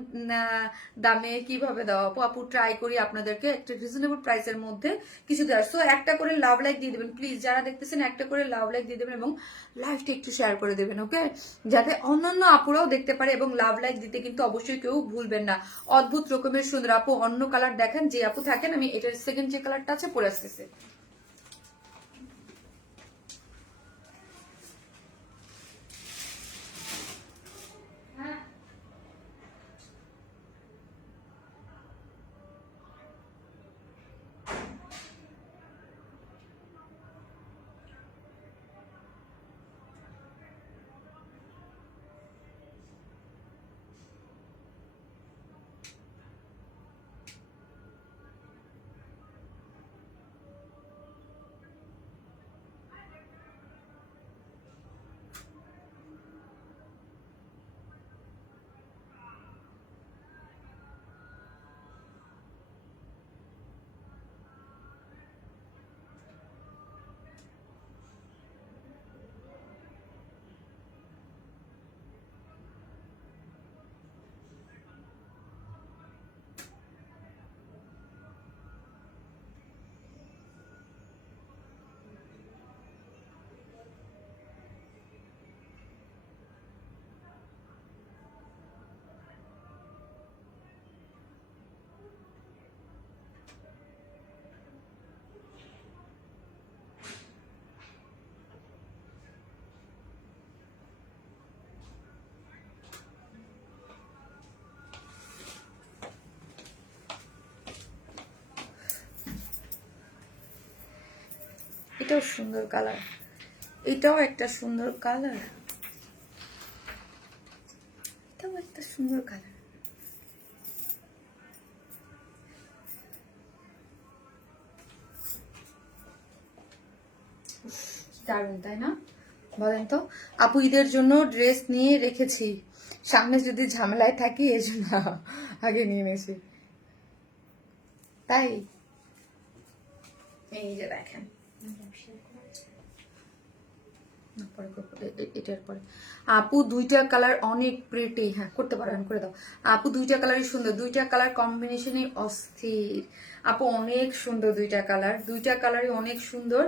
দামে কিভাবে দেওয়া আপু? আপু ট্রাই করি আপনাদেরকে একটা রিজনেবল প্রাইসের মধ্যে কিছু দেওয়ার। সো একটা করে লাভ লাইক দিয়ে দেবেন প্লিজ, যারা দেখতেছেন একটা করে লাভ লাইক দিয়ে দেবেন এবং লাইভটা একটু শেয়ার করে দেবেন। ওকে, যাতে অন্যান্য আপুরাও দেখতে পারে এবং লাভ লাইক দিতে কিন্তু অবশ্যই কেউ ভুলবেন না। অদ্ভুত রকমের সুন্দর আপু, অন্য কালার দেখেন যে আপু থাকেন, আমি এটার সেকেন্ড যে কালারটা আছে পরে আসতেছে। এটাও সুন্দর কালার, এটাও একটা সুন্দর কালার, এটাও একটা সুন্দর কালার। দারুণ তাই না, বলেন তো? আপু ঈদের জন্য ড্রেস নিয়ে রেখেছি, সামনে যদি ঝামেলায় থাকি এই জন্য আগে নিয়ে নিয়েছি। তাই এই যে দেখেন, এটার পরে আপু দুইটা কালার অনেক প্রিটি। হ্যাঁ করতে পারেন, করে দাও আপু, দুইটা কালারই সুন্দর, দুইটা কালার কম্বিনেশনই অস্থির আপু, অনেক সুন্দর দুইটা কালার, দুইটা কালারই অনেক সুন্দর।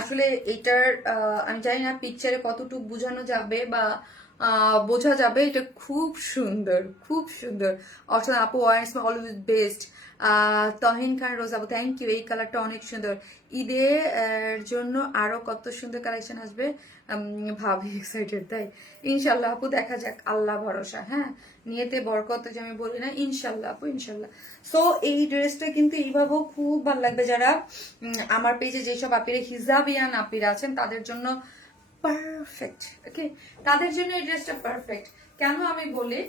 আসলে এটার আমি জানি না পিকচারে কতটুকু বোঝানো যাবে বা বোঝা যাবে, এটা খুব সুন্দর, খুব সুন্দর। অর্থাৎ আপু ওয়ার্স অলওয়েজ বেস্ট। তহিন খান রোজ আপু থ্যাংক ইউ, এই কালারটা অনেক সুন্দর। ঈদের জন্য আরো কত সুন্দর কালেকশন আসবে ভাবি এক্সাইটেড। তাই ইনশাল্লাহ আপু, দেখা যাক, আল্লাহ ভরসা। হ্যাঁ নিয়েতে বরকত, যে আমি বলি না, ইনশাল্লাহ আপু ইনশাল্লাহ। সো এই ড্রেসটা কিন্তু এইভাবেও খুব ভালো লাগবে, যারা আমার পেজে যেসব আপিরা হিজাবিয়ান আপিরা আছেন তাদের জন্য পারফেক্ট। ওকে, তাদের জন্য এই ড্রেসটা পারফেক্ট। কেন আমি বলি,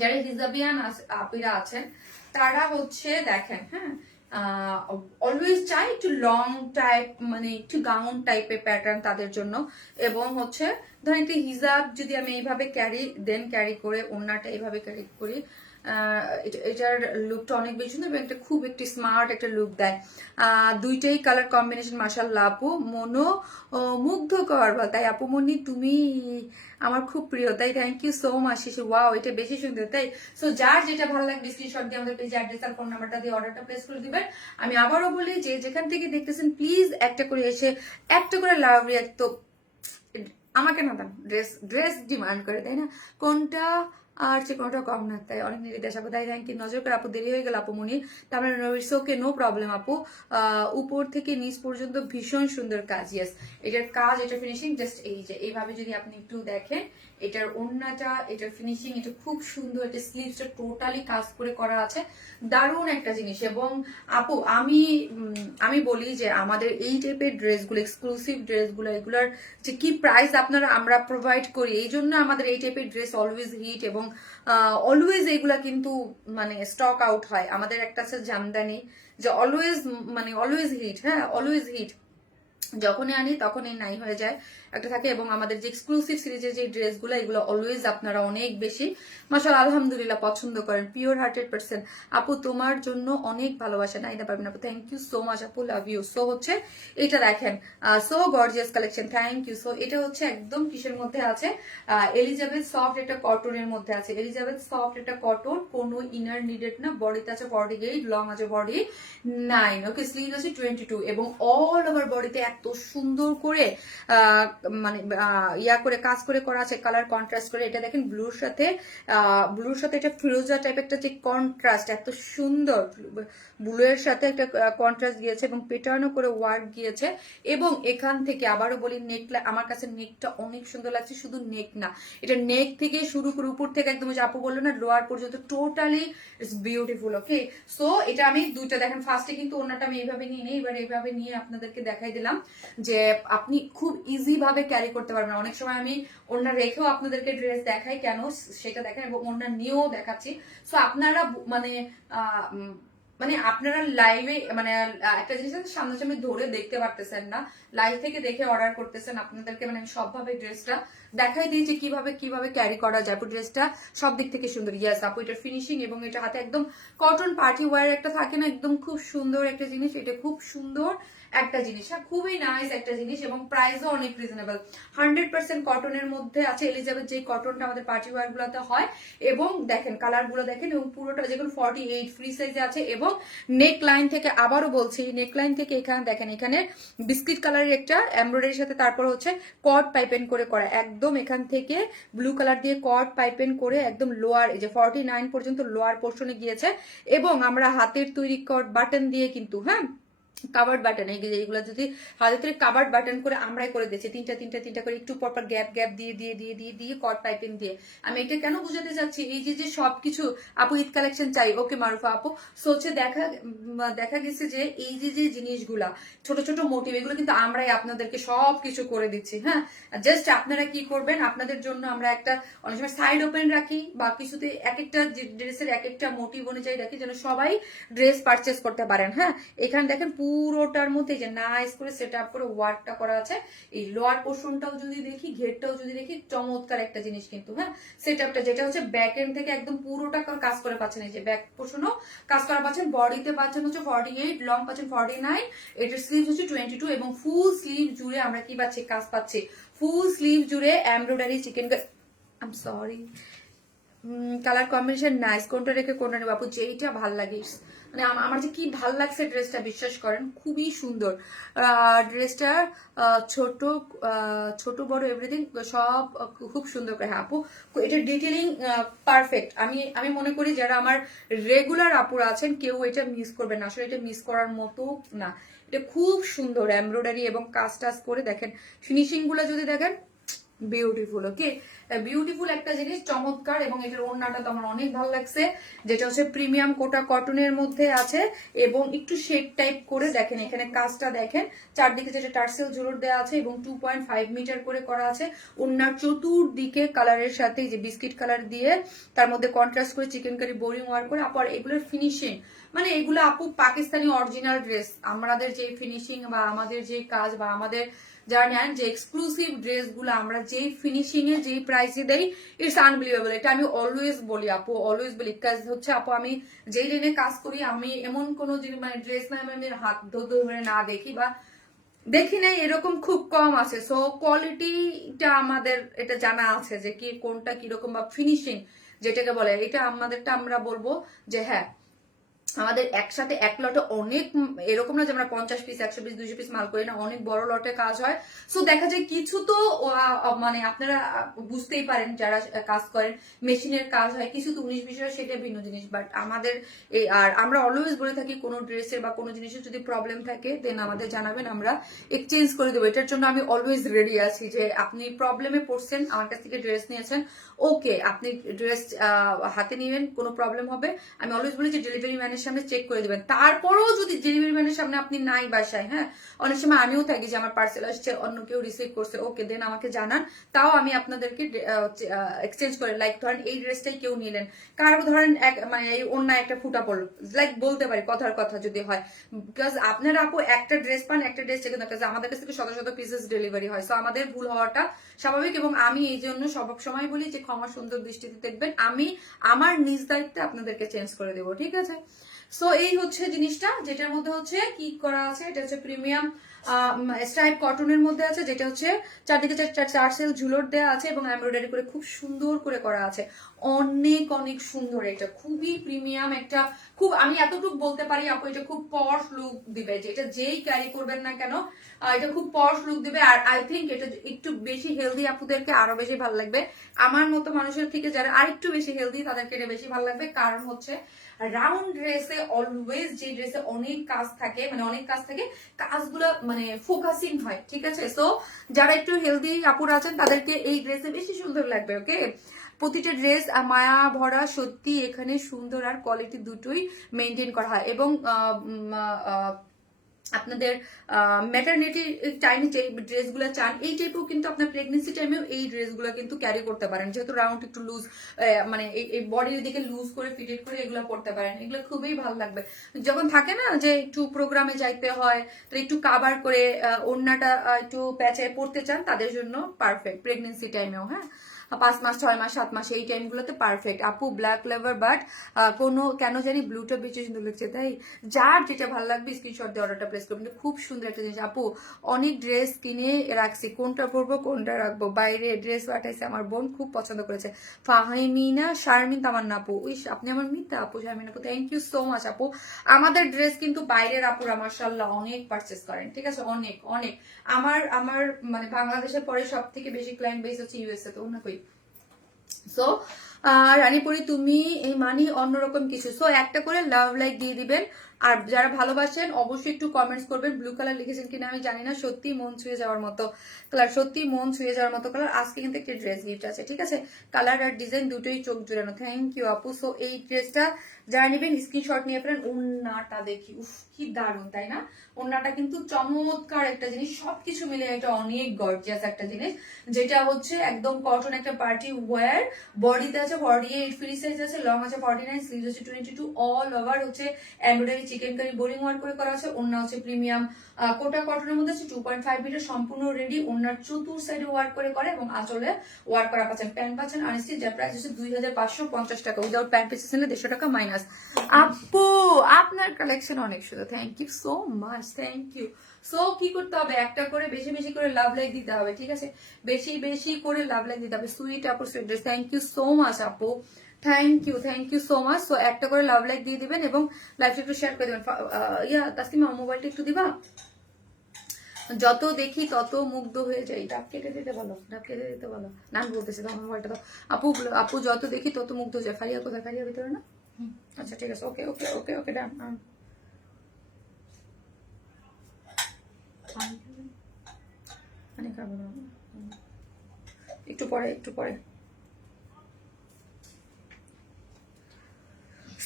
যারা হিজাবিয়ান আপিরা আছেন তারা হচ্ছে দেখেন, হ্যাঁ অলওয়েজ চাই একটু লং টাইপ, মানে একটু গাউন টাইপের প্যাটার্ন তাদের জন্য। এবং হচ্ছে ধরেন একটু হিজাব যদি আমি এইভাবে ক্যারি করে ওড়নাটা এইভাবে ক্যারি করি, এটার লুকটা অনেক বেশি সুন্দর এবং একটা খুব একটি স্মার্ট একটা লুক দেয়। দুইটাই কালার কম্বিনেশন মাশাআল্লাহ আপু, মনো মুগ্ধকর। তাই আপু মনি তুমি আমার খুব প্রিয়, তাই thank you so much. Wow এটা বেশি সুন্দর। তাই সো যার যেটা ভালো লাগবে স্ক্রিনশট দিয়ে আমাদের পেজে অ্যাড্রেস আর ফোন নাম্বারটা দিয়ে অর্ডারটা প্লেস করে দিবেন। আমি আবারও বলি, যে যেখান থেকে দেখতেছেন প্লিজ একটা করে এসে একটা করে লাভ রিয়াক্ট তো আমাকে না দেন, ড্রেস ডিমান্ড করে, তাই না? কোনটা আর সে কোনোটা কম না, তাই অনেক নির্দেশ আপু, তাই থ্যাংক ইউ। নজর করে আপু, দেরি হয়ে গেল আপু মনির, তারপরে ওকে নো প্রবলেম আপু। উপর থেকে নিচ পর্যন্ত ভীষণ সুন্দর কাজ। ইয়েস এটার কাজ, এটা ফিনিশিং জাস্ট এই যে এইভাবে যদি আপনি একটু দেখেন, এটার ওড়নাটা, এটার ফিনিশিং, এটা খুব সুন্দর। এটা স্লিভসটা টোটালি কাজ করে করা আছে, দারুণ একটা জিনিস। এবং আপু আমি বলি যে আমাদের এই টাইপের ড্রেসগুলো, এক্সক্লুসিভ ড্রেসগুলো, এগুলার যে কি প্রাইস আমরা প্রোভাইড করি, এই জন্য আমাদের এই টাইপের ড্রেস অলওয়েজ হিট এবং অলওয়েজ এইগুলা কিন্তু মানে স্টক আউট হয়। আমাদের একটা আছে জামদানি, যে অলওয়েজ মানে অলওয়েজ হিট, হ্যাঁ অলওয়েজ হিট, যখনই আনি তখনই নাই হয়ে যায় একটা থাকে। এবং আমাদের যে এক্সক্লুসিভ সিরিজের যে ড্রেসগুলো, এগুলো অলওয়েজ আপনারা অনেক বেশি মাশাআল্লাহ আলহামদুলিল্লাহ পছন্দ করেন। পিওর 100%। আপু তোমার জন্য অনেক ভালোবাসা, নাইদা পারবেন আপু থ্যাংক ইউ সো মাচ আপু, লাভ ইউ। সো হচ্ছে এটা দেখেন, so gorgeous collection, thank you. So এটা হচ্ছে একদম কিসের মধ্যে আছে, এলিজাবেথ সফট একটা কটনের মধ্যে আছে। এলিজাবেথ সফট একটা কটন, কোনো ইনার নিডেড না। বডিতে আছে 48, লং আছে 49, ওকে স্লিভ আছে 22, এবং অল ওভার বডিতে এত সুন্দর করে মানে ইয়া করে কাজ করে করা আছে, কালার কন্ট্রাস্ট করে। এটা দেখেন ব্লুর সাথে এটা ফিরোজা টাইপ একটা যে কন্ট্রাস্ট, এত সুন্দর ব্লু এর সাথে একটা কন্ট্রাস্ট গিয়েছে এবং প্যাটার্নও করে ওয়ার্ক গিয়েছে। এবং এখান থেকে আবারও বলি, নেকটা আমার কাছে নেকটা অনেক সুন্দর লাগছে। শুধু নেক না, এটা নেক থেকে শুরু করে উপর থেকে একদম আপু বললো না লোয়ার পর্যন্ত totally it's beautiful. Okay so এটা আমি দুইটা দেখেন, ফার্স্টে কিন্তু ওনাটা আমি এইভাবে নিয়ে নিই, এবার এইভাবে নিয়ে আপনাদেরকে দেখাই দিলাম যে আপনি খুব ইজি ভাবে ক্যারি করতে পারবেন। অনেক সময় আমি ওনার রেখেও আপনাদেরকে ড্রেস দেখাই, কেন সেটা দেখেন, এবং ওনার নিয়েও দেখাচ্ছি। সো আপনারা মানে আপনারা লাইভে মানে একটা জিনিস সামনাসামনি ধরে দেখতে পারতেছেন না, লাইভ থেকে দেখে অর্ডার করতেছেন। আপনাদেরকে মানে আমি সবভাবে ড্রেসটা দেখাই দিই যে কিভাবে ক্যারি করা যায়। ড্রেসটা সব দিক থেকে সুন্দর। ইয়াস আপু এটার ফিনিশিং এবং এটা হাতে একদম কটন পার্টি ওয়্যার একটা থাকে না, একদম খুব সুন্দর একটা জিনিস। এটা খুব সুন্দর একটা জিনিস, হ্যাঁ খুবই নাইস একটা জিনিস, এবং প্রাইসও অনেক রিজনেবল। 100% কটনের মধ্যে আছে। এলিজাবেথ যে কটনটা আমাদের পার্টি ওয়্যার গুলোতে হয়, এবং দেখেন কালার গুলো দেখেন, এবং পুরোটা যেগুলো 48 ফ্রি সাইজে আছে। এবং নেক লাইন থেকে আবারও বলছি, নেক লাইন থেকে এখানে দেখেন, এখানে বিস্কিট কালারের একটা এমব্রয়ডারির সাথে তারপর হচ্ছে কট পাইপেন করে করা, একদম এখান থেকে ব্লু কালার দিয়ে কট পাইপেন করে একদম লোয়ার, এই যে 49 পর্যন্ত লোয়ার পোর্শনে গিয়েছে। এবং আমরা হাতের তৈরি কট বাটন দিয়ে কিন্তু, হ্যাঁ কাভার্ড বাটন, এইগুলো যদি হাতে ধরে কাভার্ড বাটন করে আমরাই করে দিচ্ছি, তিনটা করে একটু পরপর গ্যাপ গ্যাপ দিয়ে কট পাইপিং দিয়ে। আমি এটা কেন বুঝাতে চাচ্ছি, এই যে সবকিছু আপু ঈদ কালেকশন চাই, ওকে মারুফা আপু। সো হচ্ছে দেখা গেছে যে এই যে জিনিসগুলা ছোট ছোট মোটিভ, এগুলো কিন্তু আমরাই আপনাদেরকে সবকিছু করে দিচ্ছি। হ্যাঁ, জাস্ট আপনারা কি করবেন, আপনাদের জন্য আমরা একটা অনেক সময় সাইড ওপেন রাখি বা কিছুতে এক একটা ড্রেসের এক একটা মোটিভ অনুযায়ী রাখি, যেন সবাই ড্রেস পারচেস করতে পারেন। হ্যাঁ, এখানে দেখেন পুরোটার মধ্যে যে নাইস করে সেট আপ করে ওয়ার্কটা করা আছে। এই লোয়ার পোর্শনটাও যদি দেখি, ঘেরটাও যদি দেখি, চমৎকার একটা জিনিস কিন্তু। হ্যাঁ, সেট আপটা যেটা হচ্ছে ব্যাক এন্ড থেকে একদম পুরোটা কাজ করে পাচ্ছেন, এই যে ব্যাক পোর্শনও কাজ করা পাচ্ছেন, বডিতে পাচ্ছেন হচ্ছে 48, লং পাচ্ছেন 49, এটার স্লিভ হচ্ছে 22 এবং ফুল স্লিভ জুড়ে আমরা কি পাচ্ছি, কাজ পাচ্ছি। ফুল স্লিভ জুড়ে embroidery chicken, I am sorry, colour combination nice, কোনটা রেখে কোনটা নেব আপু, যেইটা ভাল লাগে। মানে আমার যে কি ভাল লাগছে ড্রেসটা, বিশ্বাস করেন খুবই সুন্দর ড্রেসটা। ছোট ছোট বড় এভরিথিং সব খুব সুন্দর করে। হ্যাঁ আপু, এটা ডিটেলিং পারফেক্ট। আমি মনে করি যারা আমার রেগুলার আপুরা আছেন কেউ এটা মিস করবে না, আসলে এটা মিস করার মতো না। এটা খুব সুন্দর এমব্রয়ডারি এবং কাজ টাজ করে দেখেন, ফিনিশিং গুলো যদি দেখেন বিউটিফুল। ওকে, বিউটিফুল একটা জিনিস, চমৎকার। এবং এটার ওড়নাটা তো আমার অনেক ভালো লাগছে, যেটা হচ্ছে প্রিমিয়াম কোটা কটনের মধ্যে আছে এবং একটু শেড টাইপ করে। দেখেন এখানে কাজটা দেখেন, চারদিকে যেটা টার্সেল জুলুর দেওয়া আছে এবং 2.5 মিটার করে করা আছে। ওড়নার চতুর্দিকে কালারের সাথে যে বিস্কিট কালার দিয়ে তার মধ্যে কন্ট্রাস্ট করে চিকেন কারি বোরিং ওয়ার্ক করে। আবার এগুলোর ফিনিশিং, মানে এগুলো আপু পাকিস্তানি অরিজিনাল ড্রেস। আমাদের যে ফিনিশিং বা আমাদের যে কাজ বা আমাদের যারা নেন যে এক্সক্লুসিভ ড্রেস গুলো আমরা যেই ফিনিশিং এ যেই প্রাইসে দেই, ইটস আনবিলিভেবল। এটা আমি অলওয়েজ বলি আপু, অলওয়েজ বলি। কাজ হচ্ছে আপু, আমি যেই লাইনে কাজ করি, আমি এমন কোনো জিনিস মানে ড্রেস না আমি হাত ধরে না দেখি বা দেখি নাই এরকম খুব কম আছে। সো কোয়ালিটিটা আমাদের এটা জানা আছে যে কি কোনটা কিরকম বা ফিনিশিং যেটাকে বলে, এটা আমাদেরটা আমরা বলবো যে হ্যাঁ আমাদের একসাথে এক লটে অনেক, এরকম না যে আমরা 50 পিস 100 পিস 200 পিস মাল করি না, অনেক বড় লটে কাজ হয়। সো দেখা যায় কিছু তো মানে আপনারা বুঝতেই পারেন যারা কাজ করেন, মেশিনের কাজ হয়, কিছু তো 19-20 হয়, সেটা ভিন্ন জিনিস। বাট আমাদের আর আমরা অলওয়েজ বলে থাকি কোনো ড্রেসের বা কোনো জিনিসের যদি প্রবলেম থাকে দেন আমাদের জানাবেন, আমরা এক্সচেঞ্জ করে দেবো। এটার জন্য আমি অলওয়েজ রেডি আছি যে আপনি প্রবলেমে পড়ছেন, আমার কাছ থেকে ড্রেস নিয়েছেন, ওকে আপনি ড্রেস হাতে নিবেন, কোনো প্রবলেম হবে আমি অলওয়েজ বলি যে ডেলিভারি ম্যানের সামনে চেক করে দিবেন। তারপরেও যদি ডেলিভারি ম্যানের সামনে আপনি নাই বাসায়, হ্যাঁ অনেক সময় আমিও থাকি যে আমার পার্সেল আসছে, অন্য কেউ রিসিভ করছে, ওকে দেন আমাকে জানান, তাও আমি আপনাদেরকে এক্সচেঞ্জ করে। লাইক ধরেন এই ড্রেসটাই কেউ নিলেন, কারো ধরেন মানে এই অন্য একটা ফুটা পড়লো, লাইক বলতে পারি কথার কথা যদি হয়, বিকজ আপনারা আপু একটা ড্রেস পান, একটা ড্রেস চেকেন, আমাদের কাছ থেকে শত শত পিসেস ডেলিভারি হয়। সো আমাদের ভুল হওয়াটা স্বাভাবিক এবং আমি এই জন্য সব সময় বলি যে ক্ষমা সুন্দর দৃষ্টিতে দেখবেন, আমি আমার নিজ দায়িত্বে আপনাদেরকে চেঞ্জ করে দেবো, ঠিক আছে। সো এই হচ্ছে জিনিসটা, যেটার মধ্যে হচ্ছে কি করা আছে, এটা হচ্ছে প্রিমিয়াম স্ট্রাইপ কটনের মধ্যে আছে, যেটা হচ্ছে চারদিকে টার্সেল ঝুলর দেওয়া আছে এবং এমব্রয়ডারি করে খুব সুন্দর করে করা আছে। অনেক অনেক সুন্দর, এটা খুবই প্রিমিয়াম একটা, খুব আমি এতটুকু বলতে পারি আপু এটা খুব পশ লুক দিবে, যেটা যেই ক্যারি করবেন না কেন এটা খুব পশ লুক দিবে। আর আই থিঙ্ক এটা একটু বেশি হেলদি আপুদেরকে আরো বেশি ভালো লাগবে, আমার মতো মানুষের থেকে যারা আরেকটু বেশি হেলদি তাদেরকে এটা বেশি ভালো লাগবে। কারণ হচ্ছে রাউন্ড ড্রেসে অলওয়েজ যে ড্রেসে অনেক কাজ থাকে, মানে অনেক কাজ থাকে, কাজগুলো মানে ফোকাসিং হয়, ঠিক আছে। সো যারা একটু হেলদি আপুরা আছেন তাদেরকে এই ড্রেসে বেশি সুন্দর লাগবে। ওকে, প্রতিটা ড্রেস মায়া ভরা, সত্যি এখানে সুন্দর আর কোয়ালিটি দুটোই মেনটেন করা হয়। এবং আপনাদের ম্যাটারনিটি টাইমে যে ড্রেসগুলো চান এই টাইপেও কিন্তু আপনার প্রেগনেন্সি টাইমেও এই ড্রেসগুলো কিন্তু ক্যারি করতে পারেন, যেহেতু রাউন্ড একটু লুজ, মানে এই বডির দিকে লুজ করে ফিটেড করে এগুলো পড়তে পারেন, এগুলো খুবই ভালো লাগবে। যখন থাকে না যে একটু প্রোগ্রামে যাইতে হয় তো একটু কাভার করে ওড়নাটা একটু প্যাঁচায় পড়তে চান, তাদের জন্য পারফেক্ট প্রেগনেন্সি টাইমেও। হ্যাঁ, 5 মাস 6 মাস 7 মাস এই টাইমগুলোতে পারফেক্ট আপু। ব্ল্যাক লেভার বাট কোনো কেন জানি ব্লুটা বেশি সুন্দর লাগছে, তাই যার যেটা ভালো লাগবে স্ক্রিনশট দিয়ে অর্ডারটা প্লেস করবেন। খুব সুন্দর একটা জিনিস আপু, অনেক ড্রেস কিনে রাখছি, কোনটা পরবো কোনটা রাখবো, বাইরে ড্রেস পাঠাইছে আমার বোন, খুব পছন্দ করেছে। ফাহিমিনা শারমিন তামান্না আপু, ওই আপনি আমার মিথ্যা আপু, শারমিন আপু থ্যাংক ইউ সো মাচ আপু। আমাদের ড্রেস কিন্তু বাইরের আপুরা মাশাআল্লাহ অনেক পারচেস করেন, ঠিক আছে, অনেক অনেক। আমার আমার মানে বাংলাদেশের পরে সব থেকে বেশি ক্লায়েন্ট বেস হচ্ছে ইউএসএ, তো না কই। সো রানীপুরি তুমি এই মানি অন্যরকম কিছু। সো একটা করে লাভ লাইক দিয়ে দিবেন, আর যারা ভালোবাসেন অবশ্যই একটু কমেন্টস করবেন। ব্লু কালার লিখেছেন কিনা আমি জানি না, সত্যি মন ছুঁয়ে যাওয়ার মতো কালার, সত্যি মন ছুঁয়ে যাওয়ার মতো কালার। আজকে কিন্তু একটা ড্রেস গিফট আছে, ঠিক আছে? কালার আর ডিজাইন দুটোই চোখ জুড়ানো। থ্যাংক ইউ আপু। সো এই ড্রেসটা যারা নেবেন স্ক্রিনশট নিয়ে ফেলেন। ওন্নাটা দেখি, উফ কি দারুণ, তাই না? ওন্নাটা কিন্তু চমৎকার একটা জিনিস, সবকিছু মিলে এটা অনেক গর্জিয়াস একটা জিনিস, যেটা হচ্ছে একদম কটন একটা পার্টি ওয়্যার। বডিতে আছে 48 ফ্রি সাইজ আছে, লং আছে 49, স্লিভ হচ্ছে 22, অল ওভার হচ্ছে embroidery chikankari boring work করে করা আছে। ওন্না হচ্ছে প্রিমিয়াম কোটা কটনের মধ্যে আছে, 2.5 মিটার সম্পূর্ণ রেডি। ওন্নার চতুর সাইডে ওয়ার্ক করে এবং আঁচলে ওয়ার্ক করা পাচ্ছেন। প্যান্ট পাচ্ছেন আনস্টিচ, যার প্রাইস হচ্ছে 2550 টাকা, উইদাউট প্যান্ট পিসেস নিলে 150 টাকা মাইনাস। আপু আপনার কালেকশন অনেক সুন্দর, thank you so much, thank you. So কি করতে হবে, একটা করে বেশি বেশি করে লাভ লাইক দিতে হবে, ঠিক আছে? বেশি বেশি করে লাভ লাইক দিতে হবে। সুইট আপু, sweet dress, thank you so much আপু, thank you so much. So একটা করে লাভ লাইক দিয়ে দিবেন এবং লাইভটা একটু শেয়ার করে দিবেন। তাসলিমা মোবাইলটা একটু দিবা। যত দেখি তত মুগ্ধ হয়ে যাই। ডাব কেটে দিতে বলো, ডাব কেটে দিতে বলো। না আমি বলতেছি তো, আমার মোবাইলটা দাও। আপু আপু যত দেখি তত মুগ্ধ হয়ে যায়। ফারিয়া কোথায়? ফারিয়া ভিতরে না? আচ্ছা ঠিক আছে, ওকে ওকে ওকে ওকে ডান। খাবো না, একটু পরে একটু পরে।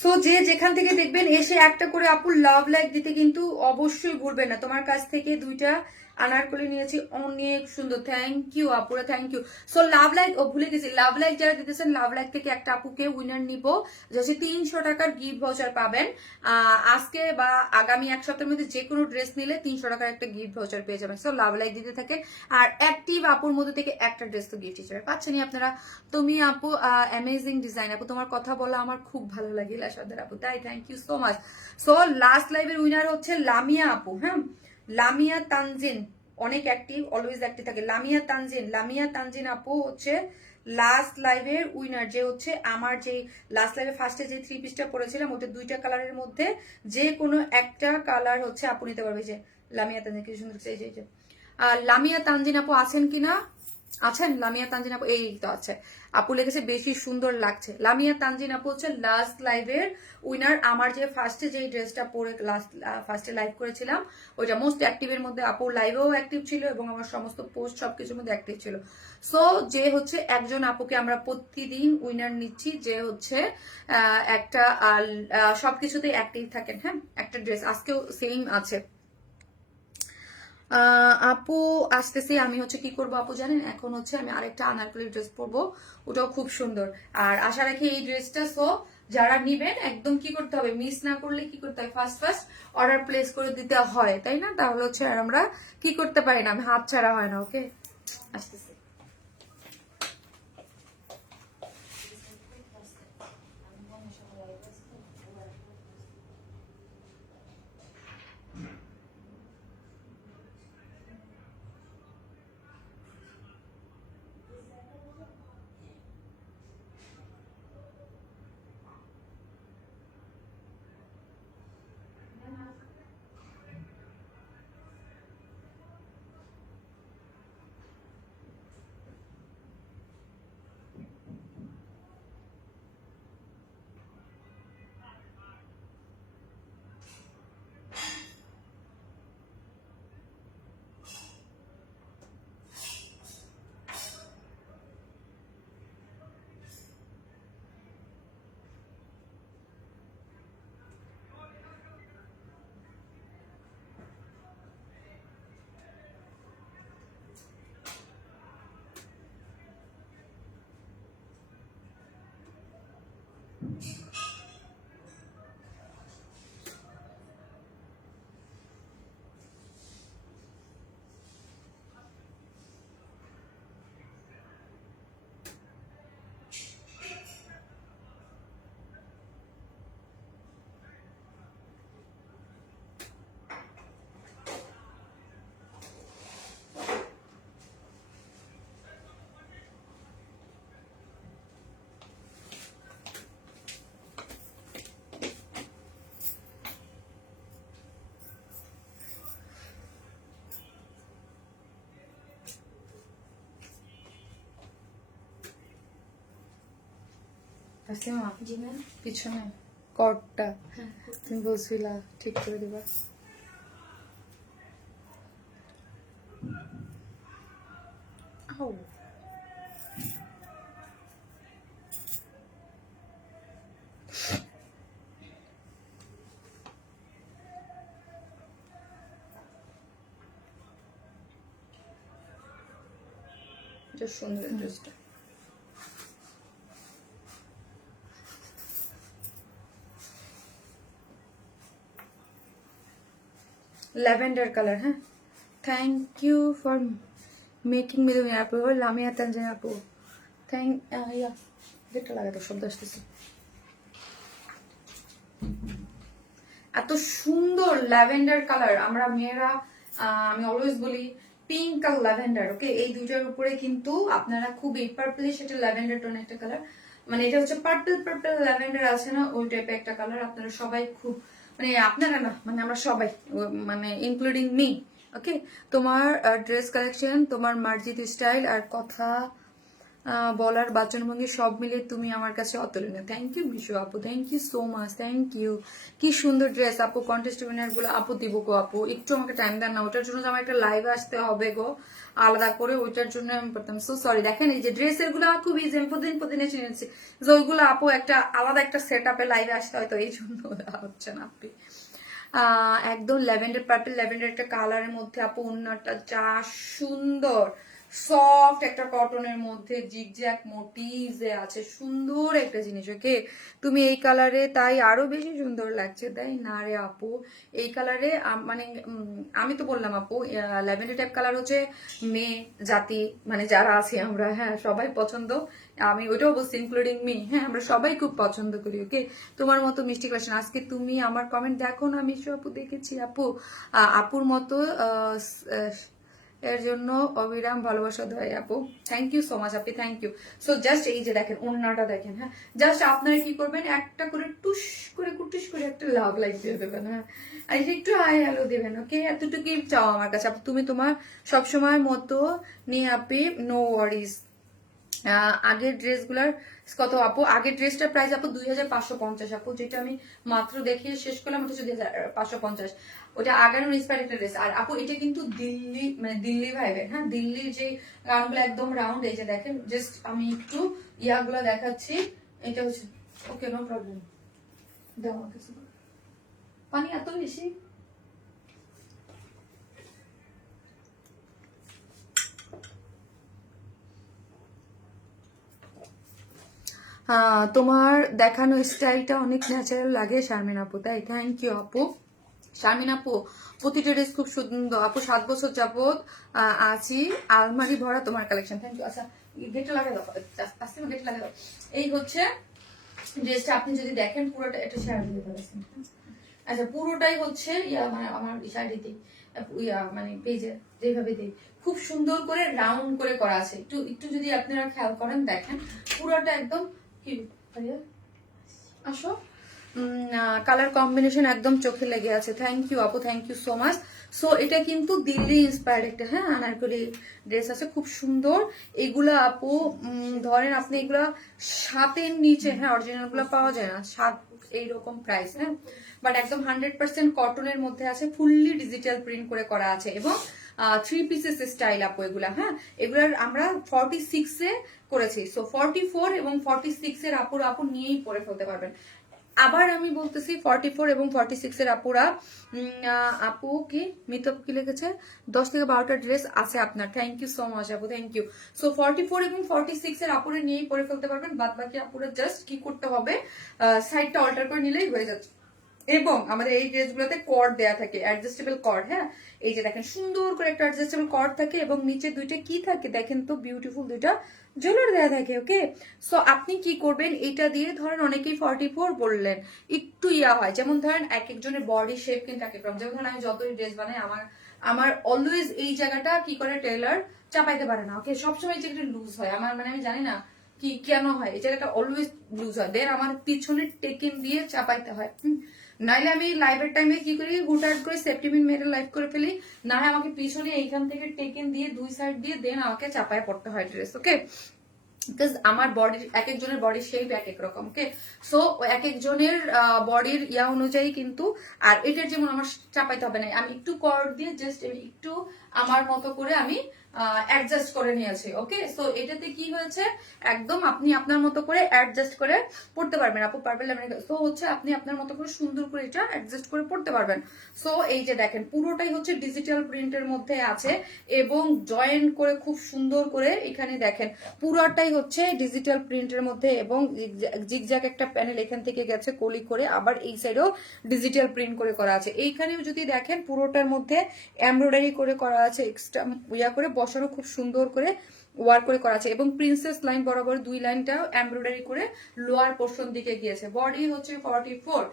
সো যে যেখান থেকে দেখবেন এসে একটা করে আপুর লাভ লাইক দিতে কিন্তু অবশ্যই ভুলবেন না। তোমার কাছ থেকে দুইটা আনারকলি নিয়েছি, অনেক সুন্দর, থ্যাংক ইউ আপুরা, thank you. So love like, ও ভুলে গেছি, লাভ লাইক যারা দিতেছেন লাভ লাইক থেকে একটা আপুকে উইনার নিব, যে 300 টাকার গিফট ভাউচার পাবেন। আজকে বা আগামী এক সপ্তাহের মধ্যে যে কোনো ড্রেস নিলে 300 টাকার একটা গিফট ভাউচার পেয়ে যাবেন। সো লাভ লাইক দিতে থাকে, আর অ্যাক্টিভ আপুর মধ্যে থেকে একটা ড্রেস তো গিফট হিসেবে পাচ্ছেনই আপনারা। তুমি আপু অ্যামেজিং ডিজাইন আপু, তোমার কথা বলা আমার খুব ভালো লাগে লাশাদের আপু, তাই thank you so much. So last লাইভের উইনার হচ্ছে লামিয়া আপু। হ্যাঁ, লামিয়া তানজিন, অনেক অ্যাক্টিভ, অলওয়েজ অ্যাক্টিভ থাকে। লামিয়া তানজিন আপু হচ্ছে লাস্ট লাইভের উইনার, যে হচ্ছে আমার যে লাস্ট লাইভে ফার্স্টে যে 3 পিসটা পরেছিলাম ওটা 2টা কালারের মধ্যে যে কোনো একটা কালার হচ্ছে আপু নিতে পারবে। যে লামিয়া তানজিন, কি সুন্দর যে লামিয়া তানজিন আপু আছেন কিনা? আছেন লামিয়া তানজিন আপু? এই তো আছে, আপু লিখেছে বেশি সুন্দর লাগছে। লামিয়া তানজিন আপু হচ্ছে লাস্ট লাইভের উইনার। আমার যে ফার্স্টে যে ড্রেসটা পরে ফার্স্টে লাইভ করেছিলাম ওইটা মোস্ট অ্যাক্টিভের মধ্যে, আপু লাইভেও অ্যাক্টিভ ছিল এবং আমার সমস্ত পোস্ট সবকিছুর মধ্যে অ্যাক্টিভ ছিল। সো যে হচ্ছে একজন আপুকে আমরা প্রতিদিন উইনার নিচ্ছি, যে হচ্ছে একটা সবকিছুতেই অ্যাক্টিভ থাকেন। হ্যাঁ, একটা ড্রেস আজকেও সেম আছে। আপু আসতেছি, আমি হচ্ছে কি করবো আপু জানেন, এখন হচ্ছে আমি আরেকটা আনারকলি ড্রেস পরবো, ওটাও খুব সুন্দর। আর আশা রাখি এই ড্রেসটা, সো যারা নিবেন একদম কি করতে হবে, মিস না করলে কি করতে হয়, ফার্স্ট অর্ডার প্লেস করে দিতে হয়, তাই না? তাহলে হচ্ছে আর আমরা কি করতে পারি না, আমি হাত ছাড়া হয় না। ওকে, আসতেছি। পিছনে কটটা তুমি বলছিলা ঠিক করে দিবা। আউ এটা সুন্দর ড্রেসটা। ল্যাভেন্ডার কালার, হ্যাঁ। Thank you for making me the আপু, লামিয়া তানজিন আপু, থ্যাংক ইয়া গেটটা লাগাতে শব্দ আসতেছে। এত সুন্দর ল্যাভেন্ডার কালার, আমরা মেয়েরা আমি অলওয়েজ বলি পিঙ্ক আর ল্যাভেন্ডার, ওকে, এই দুইটার উপরে কিন্তু আপনারা খুবই পার্পলিশ একটা ল্যাভেন্ডার টোন একটা কালার, মানে এটা হচ্ছে পার্পল পার্পল ল্যাভেন্ডার আছে না, ওই টাইপের একটা কালার। আপনারা সবাই খুব, মানে আপনারা না, মানে আমরা সবাই, মানে ইনক্লুডিং মি, ওকে। তোমার ড্রেস কালেকশন, তোমার মার্জিত স্টাইল আর কথা বলার বাচনভঙ্গি সব মিলে তুমি আমার কাছে অতুলনীয়। থ্যাংক ইউ মিশু আপু, thank you so much, thank you. কি সুন্দর ড্রেস আপু, কন্টেস্ট উইনার গুলো আপু দিব গো আপু, একটু আমাকে টাইম দেন না, ওটার জন্য তো আমার একটা লাইভে আসতে হবে গো আলাদা করে, ওইটার জন্য আমি পড়তাম। সো সরি, দেখেন এই যে ড্রেসের গুলো খুব ইজি, আমি প্রতিদিন চিনেছি যে ওইগুলো আপু একটা আলাদা একটা সেট আপে লাইভে আসতে হয়তো এই জন্য হচ্ছে না আপনি। একদম ল্যাভেন্ডার পার্পল ল্যাভেন্ডার একটা কালারের মধ্যে আপু, ওন্নাটা যা সুন্দর, সফট একটা কটনের মধ্যে জিগজ্যাগ মোটিভসে আছে, সুন্দর একটা জিনিস, ওকে। তুমি এই কালারে তাই আরো বেশি সুন্দর লাগছে, তাই না রে আপু? এই কালারে মানে আমি তো বললাম আপু, ল্যাভেন্ডার টাইপ কালার হচ্ছে মেয়ে জাতি, মানে যারা আছে আমরা, হ্যাঁ, সবাই পছন্দ, আমি ওইটাও বলছি ইনক্লুডিং মি, হ্যাঁ, আমরা সবাই খুব পছন্দ করি, ওকে। তোমার মতো মিষ্টি কালেকশন, আজকে তুমি আমার কমেন্ট দেখো না মিশু আপু? দেখেছি আপু, আপুর মতো এর জন্য অবিরাম ভালোবাসা দেয় আপু, থ্যাংক ইউ সো মাচ আপনি, থ্যাংক ইউ। সো জাস্ট এই যে দেখেন ওড়নাটা দেখেন, হ্যাঁ, জাস্ট আপনারা কি করবেন, একটা করে টুস করে কুটুস করে একটা লাভ লাইক দিয়ে দেবেন, হ্যাঁ, আর একটু হাই হ্যালো দেবেন, ওকে। এতটুকুই চাও আমার কাছে আপু, তুমি তোমার সবসময় মতো নিয়ে আপি, নো ওয়ারিজ। আগের ড্রেসগুলার কত আপু? আগের ড্রেসটার প্রাইস আপু 2550 আপু, যেটা আমি মাত্র দেখিয়ে শেষ করলাম ওটা হচ্ছে 2550, ওটা আগানোর ইন্সপায়ার একটা ড্রেস। আর আপু এটা কিন্তু দিল্লি, মানে দিল্লি ভাইবের, হ্যাঁ, দিল্লির যে গাউনগুলো একদম রাউন্ড, এই যে দেখেন, জাস্ট আমি একটু ইয়াগুলো দেখাচ্ছি, এটা হচ্ছে, ওকে, নো প্রবলেম, দাও আমাকে পানি এত বেশি। তোমার দেখানো স্টাইলটা অনেক ন্যাচারাল লাগে শারমিন আপু, তাই থ্যাংক ইউ আপু। শারমিন আপু প্রতিটা ড্রেস খুব সুন্দর আপু, 7 বছর যাবত আছি, আলমারি ভরা তোমার কালেকশন, থ্যাংক ইউ। আচ্ছা গেটটা লাগিয়ে দাও, আস্তে গেটটা লাগিয়ে দাও। এই হচ্ছে ড্রেসটা, আপনি যদি দেখেন পুরোটা, এটা শেয়ার দিতে পারছেন, আচ্ছা পুরোটাই হচ্ছে ইয়া, মানে আমার শাড়িতে ইয়া, মানে পেজে যেভাবে দিই খুব সুন্দর করে রাউন্ড করে করা আছে, একটু একটু যদি আপনারা খেয়াল করেন দেখেন পুরোটা একদম কি, আসো, কালার কম্বিনেশন একদম চোখে লেগে আছে, থ্যাংক ইউ আপু, thank you so much. So এটা কিন্তু দিল্লি ইন্সপায়ার্ড একটা, হ্যাঁ, আনারকলি ড্রেস আছে, খুব সুন্দর। এগুলা আপু ধরেন আপনি এগুলা 7-এর নিচে, হ্যাঁ, অরিজিনাল গুলা পাওয়া যায় না, 7 এইরকম প্রাইস, হ্যাঁ, বাট একদম 100% কটনের মধ্যে আছে, ফুললি ডিজিটাল প্রিন্ট করে করা আছে, এবং 3 পিসেস স্টাইল আপু এগুলা, হ্যাঁ, এগুলার আমরা 46-এ করেছি। সো 44 এবং 46 এর আপু নিয়েই পরে ফেলতে পারবেন। আবার আমি বলতেছি 44 এবং 46 এর আপুরা, আপু কি মিতব কি লিখেছে, 10 থেকে 12টা ড্রেস আছে আপনার, থ্যাংক ইউ সো মাচ আপু, থ্যাংক ইউ। সো 44 এবং 46 এর আপুরা নিয়েই পরে ফেলতে পারবেন, বাদ বাকি আপুরা জাস্ট কি করতে হবে, সাইডটা অল্টার করে নিলেই হয়ে যাচ্ছে। এবং আমাদের এই ড্রেসগুলোতে কর্ড দেয়া থাকে, অ্যাডজাস্টেবল কর্ড, হ্যাঁ, এই যে দেখেন সুন্দর করে একটা অ্যাডজাস্টেবল কর্ড থাকে, এবং নিচে দুইটা কি থাকে দেখেন তো, বিউটিফুল দুইটা জুয়েলার দেয়া থাকে, ওকে। সো আপনি কি করবেন, এটা দিয়ে ধরেন অনেকেই 44 বললেন, একটু ইয়া হয়, যেমন ধরেন এক একজনের বডি শেপ কিন্তু এক এক রকম, যেমন ধরেন আমি যতই ড্রেস বানাই আমার অলওয়েজ এই জায়গাটা কি করে টেইলার চাপাইতে পারে না, ওকে, সবসময় এই জায়গাটা লুজ হয় আমার, মানে আমি জানি না কি কেন হয়, এই জায়গাটা অলওয়েজ লুজ হয়, দেন আমার পিছনে টেকিং দিয়ে চাপাইতে হয়, নাইলে আমি লাইভের টাইমে কি করি, হুটহাট করে সেফটি পিন মেরে লাইভ করে ফেলি, না হয় আমাকে পিছনে এইখান থেকে টেকেন দিয়ে দুই সাইড দিয়ে দেন আমাকে চাপায় পড়তে হয় ড্রেস, ওকে। বিকজ আমার বডির এক একজনের বডির শেপ এক এক রকম, ওকে। সো এক একজনের বডির ইয়া অনুযায়ী কিন্তু, আর এটার যেমন আমার চাপাইতে হবে না, আমি একটু কর্ড দিয়ে জাস্ট একটু আমার মতো করে আমি অ্যাডজাস্ট করে নিয়েছি, ওকে। সো এটাতে কি হয়েছে, একদম আপনি আপনার মতো করে অ্যাডজাস্ট করে পড়তে পারবেন। আপু পারবেন, সো হচ্ছে আপনি আপনার মতো করে সুন্দর করে এটা অ্যাডজাস্ট করে পড়তে পারবেন। সো এই যে দেখেন পুরোটাই হচ্ছে ডিজিটাল প্রিন্টের মধ্যে আছে এবং জয়েন করে খুব সুন্দর করে এখানে দেখেন পুরোটাই হচ্ছে ডিজিটাল প্রিন্টের মধ্যে এবং জিগজ্যাগ একটা প্যানেল এখান থেকে গেছে কলি করে, আবার এই সাইডেও ডিজিটাল প্রিন্ট করে করা আছে। এইখানেও যদি দেখেন পুরোটার মধ্যে এমব্রয়ডারি করে করা আছে, এক্সট্রা ইয়া করে বসানো খুব সুন্দর করে ওয়ার্ক করে করা আছে এবং প্রিন্সেস লাইন বরাবর 2 লাইনটাও এমব্রয়ডারি করে লোয়ার পোর্শন দিকে গিয়েছে। বডি হচ্ছে 44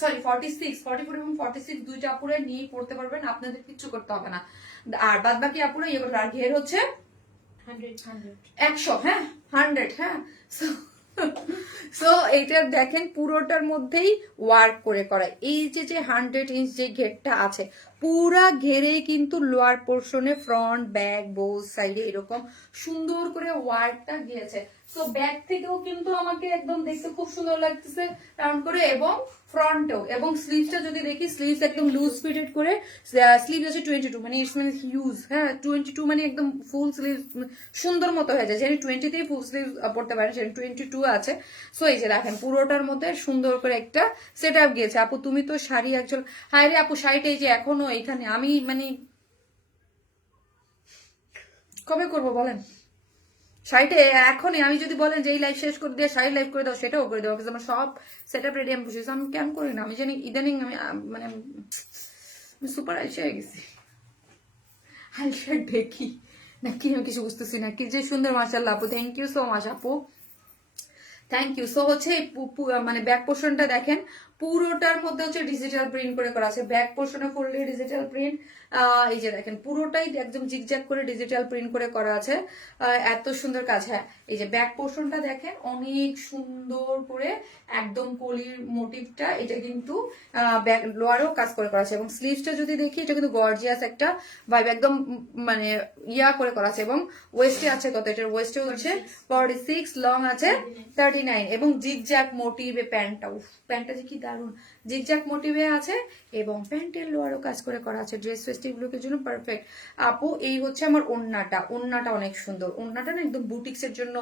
সরি 46, 44 এবং 46 দুইটা আপুরে নিয়ে পড়তে পারবেন, আপনাদের কিচ্ছু করতে হবে না। আর বাদ বাকি আপুরে ইয়ে করতে, আর ঘের হচ্ছে 100, হ্যাঁ 100, হ্যাঁ। সো এইটা দেখেন পুরোটার মধ্যেই ওয়ার্ক করে করা। এই যে 100 ইঞ্চ যে ঘেরটা আছে পুরা ঘেরে কিন্তু লোয়ার পোর্শনে ফ্রন্ট ব্যাক বোথ সাইডে এরকম সুন্দর করে ওয়ার্কটা দিয়েছে। সো ব্যাক থেকেও কিন্তু আমাকে একদম দেখতে খুব সুন্দর লাগতেছে রাউন্ড করে, এবং ফ্রন্টেও। এবং স্লিভসটা যদি দেখি, স্লিভস একদম লুজ ফিটেড করে, স্লিভ আছে 22, মানে ইটস মানে হিউজ, হ্যাঁ 22 মানে একদম ফুল স্লিভ সুন্দর মতো হয়ে যায়। যেন 20তেই ফুল স্লিভ পড়তে পারেন, সেটা 22 আছে। সো এই যে দেখেন পুরোটার মধ্যে সুন্দর করে একটা সেট আপ গিয়েছে। আপু তুমি তো শাড়ি একজন, হায় রে আপু শাড়িটা এই যে এখনো এখানে, আমি মানে কবে করবো বলেন শাড়িটা এখনই, আমি যদি বলেন যে এই লাইফ শেষ করে দিয়ে শাড়ি লাইফ করে দাও সেটাও করে দেবো, আমার সব সেট আপ রেডি আমি বসেছি। আমি কেন করি না, আমি জানি ইদানিং আমি মানে সুপার আইসে হয়ে গেছি। হাইলাইট দেখি নাকি আমি কিছু বুঝতেছি না, কি যে সুন্দর মাশাআল্লাহ আপু, থ্যাংক ইউ সো মাচ আপু, থ্যাংক ইউ। সো হচ্ছে মানে ব্যাক পোর্শনটা দেখেন পুরোটার মধ্যে হচ্ছে ডিজিটাল প্রিন্ট করে করা আছে, ব্যাক পোর্শনে ফুললি ডিজিটাল প্রিন্ট। এই যে দেখেন পুরোটাই একদম জিগজ্যাগ করে ডিজিটাল প্রিন্ট করে করা আছে, এত সুন্দর কাজ। হ্যাঁ এই যে ব্যাক পোর্শনটা দেখেন অনেক সুন্দর করে একদম কলির মোটিভটা, এটা কিন্তু ব্যাক লোয়ারেও কাজ করে করা আছে। এবং স্লিভসটা যদি দেখি এটা কিন্তু গর্জিয়াস একটা ভাইব, একদম মানে ইয়া করে করা আছে। এবং ওয়েস্টে আছে কত, এটার ওয়েস্টে হচ্ছে 46, লং আছে 39 এবং জিগজ্যাগ মোটিভে প্যান্টটা, প্যান্টটা যে কি দারুন জিগজ্যাগ মোটিভে আছে এবং প্যান্টের লোয়ারও কাজ করে করা আছে, ড্রেস ফেস্টিভ লুকের জন্য পারফেক্ট। আপু এই হচ্ছে আমার ওড়নাটা, ওড়নাটা অনেক সুন্দর, ওড়নাটা না একদম বুটিক্সের জন্য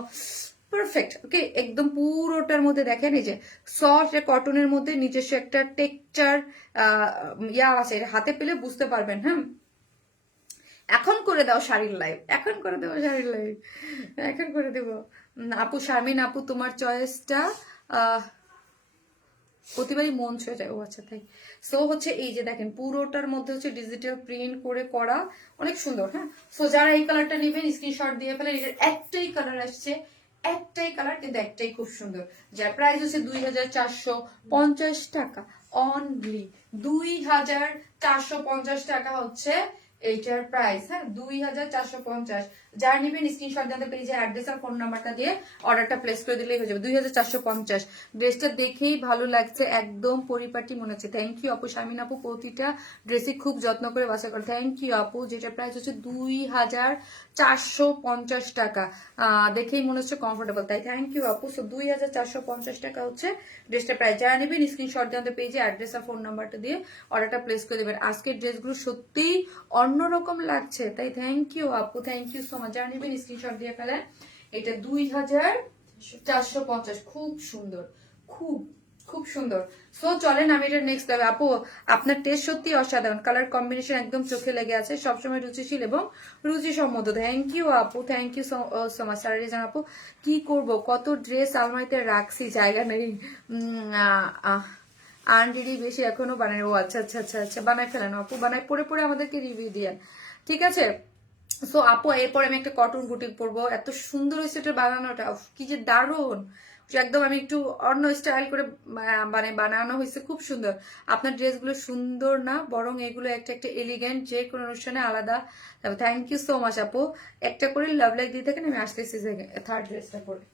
পারফেক্ট, ওকে। একদম পুরোটার মধ্যে দেখেন এই যে সফট কটনের মধ্যে নিজস্ব একটা টেক্সচার ইয়া আছে, হাতে পেলে বুঝতে পারবেন। হ্যাঁ এখন করে দাও শাড়ির লাইভ, এখন করে দেবো শাড়ির লাইভ, এখন করে দেবো। আপু শারমিন আপু তোমার চয়েসটা প্রতিবারই মন ছুঁয়ে যায়, ও আচ্ছা তাই। সো হচ্ছে এই যে দেখেন পুরোটার মধ্যে হচ্ছে ডিজিটাল প্রিন্ট করে করা, অনেক সুন্দর। হ্যাঁ সো যারা এই কালারটা নেবেন স্ক্রিনশট দিয়ে ফেলেন, এটার একটাই কালার আসছে, একটাই কালার কিন্তু একটাই খুব সুন্দর, যার প্রাইস হচ্ছে 2450 টাকা অনলি, 2450 টাকা হচ্ছে এইটার প্রাইস। হ্যাঁ 2450, যারা নেবেন স্ক্রিনশট দিতে পেজে অ্যাড্রেস আর ফোন নাম্বারটা দিয়ে অর্ডারটা প্লেস করে দিলেই হয়ে যাবে। 2450, ড্রেসটা দেখেই ভালো লাগছে, একদম পরিপাটি মনে হচ্ছে। থ্যাংক ইউ আপু, শারমিন আপু প্রতিটা ড্রেসই খুব যত্ন করে বাছা করে, থ্যাংক ইউ আপু। যেটা প্রাইস হচ্ছে 2450 টাকা, দেখেই মনে হচ্ছে কমফোর্টেবল, তাই থ্যাংক ইউ আপু। সো 2450 টাকা হচ্ছে ড্রেসটা প্রাইস, যারা নেবেন স্ক্রিনশট দিয়ে আমাদের পেজে অ্যাড্রেস আর ফোন নাম্বারটা দিয়ে অর্ডারটা প্লেস করে দেবেন। আজকের ড্রেসগুলো সত্যিই অন্যরকম লাগছে, তাই থ্যাংক ইউ আপু, থ্যাংক ইউ সো মাচ। যারা নেবেন স্ক্রিনশট দিয়ে ফেলেন, এটা 2450, খুব সুন্দর, খুব খুব সুন্দর। সো চলেন আমি এটা নেক্সট দেবে। আপু আপনার টেস্ট সত্যি অসাধারণ, কালার কম্বিনেশন একদম চোখে লেগে আছে, সবসময় রুচিশীল এবং রুচিসম্মত। থ্যাংক ইউ আপু, থ্যাংক ইউ সো মাচ। সারারিজান আপু কি করব, কত ড্রেস আলমারিতে রাখছি, জায়গা নেই, আনরেডি বেশি এখনো বানাই। ও আচ্ছা আচ্ছা আচ্ছা আচ্ছা, বানাই ফেলেন আপু, বানাই পরে পরে আমাদেরকে রিভিউ দিয়ে, ঠিক আছে। সো আপু এরপর আমি একটা কটন বুটিক পরবো, এত সুন্দর হয়েছে এটা বানানোটা, কি যে দারুণ, একদম আমি একটু অন্য স্টাইল করে মানে বানানো হয়েছে, খুব সুন্দর। আপনার ড্রেসগুলো সুন্দর না, বরং এগুলো একটা একটা এলিগেন্ট, যে কোনো অনুষ্ঠানে আলাদা। থ্যাংক ইউ সো মাচ আপু, একটা করে লাভ লাইক দিয়ে থাকেন, আমি আসতেছি থার্ড ড্রেসটা পরে।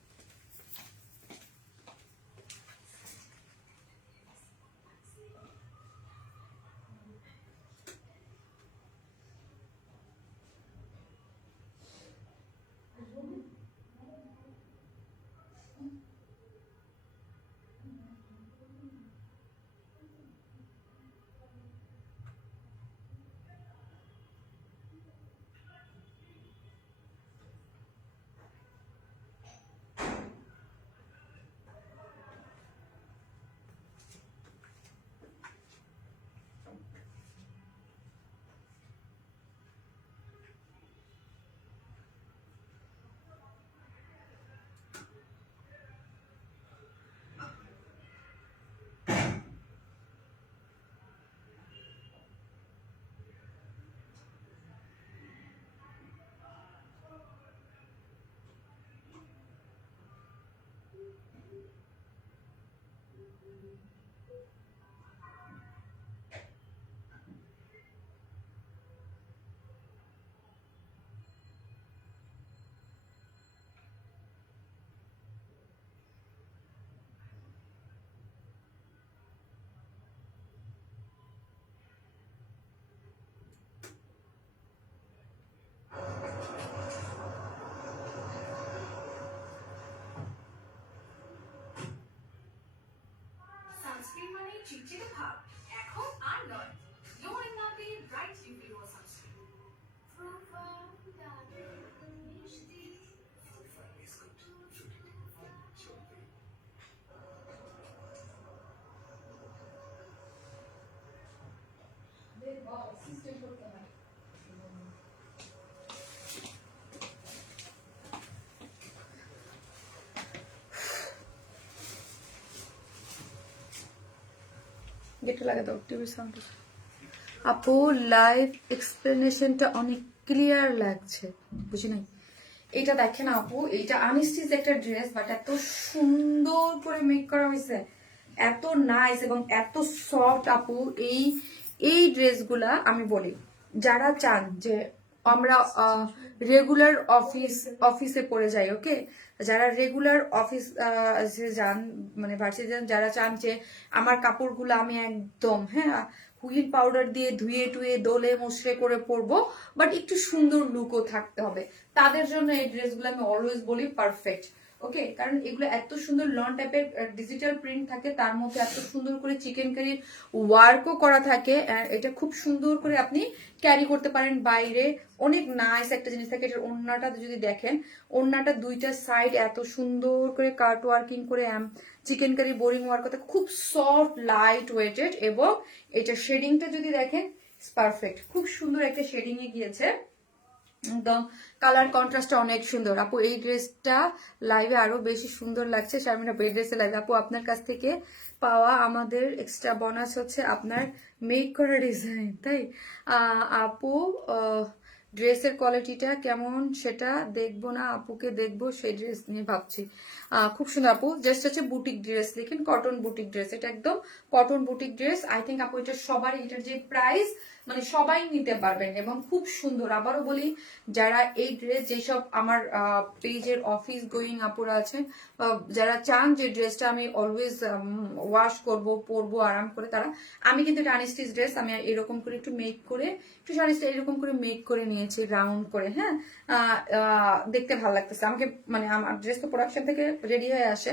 চিটচিটে ভাব এখন আর নয়। লোরেন নাপি ব্রাইট ইউভি রোজ সানস্ক্রিন। গেটে লাগে দাও টিভির সাউন্ড। আপু লাইভ এক্সপ্লেনেশনটা অনেক ক্লিয়ার লাগছে, বুঝি নাই। এটা দেখেন আপু, এটা আনস্টিচ একটা ড্রেস, বাট এত সুন্দর করে মেক করা হয়েছে, এত নাইস এবং এত সফট আপু। এই ড্রেসগুলা আমি বলি, যারা চান যে আমরা রেগুলার অফিসে পরে যাই, ওকে, যারা রেগুলার অফিস যান, মানে ভার্সিটি যান, যারা চান যে আমার কাপড়গুলো আমি একদম হুইল পাউডার দিয়ে ধুয়ে টুয়ে দোলে মুছড়ে করে পরবো, বাট একটু সুন্দর লুকও থাকতে হবে, তাদের জন্য এই ড্রেসগুলো আমি অলওয়েজ বলি পারফেক্ট। ওকে, কারণ এগুলো এত সুন্দর লন টাইপের ডিজিটাল প্রিন্ট থাকে, তার মধ্যে এত সুন্দর করে চিকেন কারির ওয়ার্কও করা থাকে। এটা খুব সুন্দর করে আপনি ক্যারি করতে পারেন বাইরে, অনেক নাইস একটা জিনিস থাকে। এটার ওড়নাটা যদি দেখেন, ওড়নাটা দুইটা সাইড এত সুন্দর করে কাট ওয়ার্কিং করে চিকেন কারি বোরিং ওয়ার্ক করতে, খুব সফট লাইট ওয়েটেড, এবং এটা শেডিংটা যদি দেখেন পারফেক্ট, খুব সুন্দর একটা শেডিং এ গিয়েছে, একদম কালার কন্ট্রাস্টটা অনেক সুন্দর আপু। এই ড্রেসটা লাইভে আরো বেশি সুন্দর লাগছে। শারমিনা এই ড্রেসে লাইভে আপু আপনার কাছ থেকে পাওয়া আমাদের এক্সট্রা বোনাস হচ্ছে আপনার মেক করা ডিজাইন, তাই আপু ড্রেসের কোয়ালিটিটা কেমন সেটা দেখবো না, আপুকে দেখবো, সেই ড্রেস নিয়ে ভাবছি। খুব সুন্দর আপু, জাস্ট হচ্ছে বুটিক ড্রেস, লিখেন কটন বুটিক ড্রেস, এটা একদম cotton boutique dress. I think আপু এটা সবারই, এটার যে প্রাইস মানে সবাই নিতে পারবেন এবং খুব সুন্দর। আবারও বলি, যারা এই ড্রেস, যেসব আমার পেজের অফিস গোয়িং আপুরা আছেন, যারা চান যে ড্রেসটা আমি অলওয়েজ ওয়াশ করব, পরবো আরাম করে, তারা, আমি কিন্তু এটা আনস্টিচ ড্রেস, আমি এরকম করে একটু মেক করে, একটু শাড়িটা এরকম করে মেক করে নিয়েছি রাউন্ড করে, দেখতে ভালো লাগতেছে আমাকে। মানে আমার ড্রেস তো প্রোডাকশন থেকে রেডি হয়ে আসে,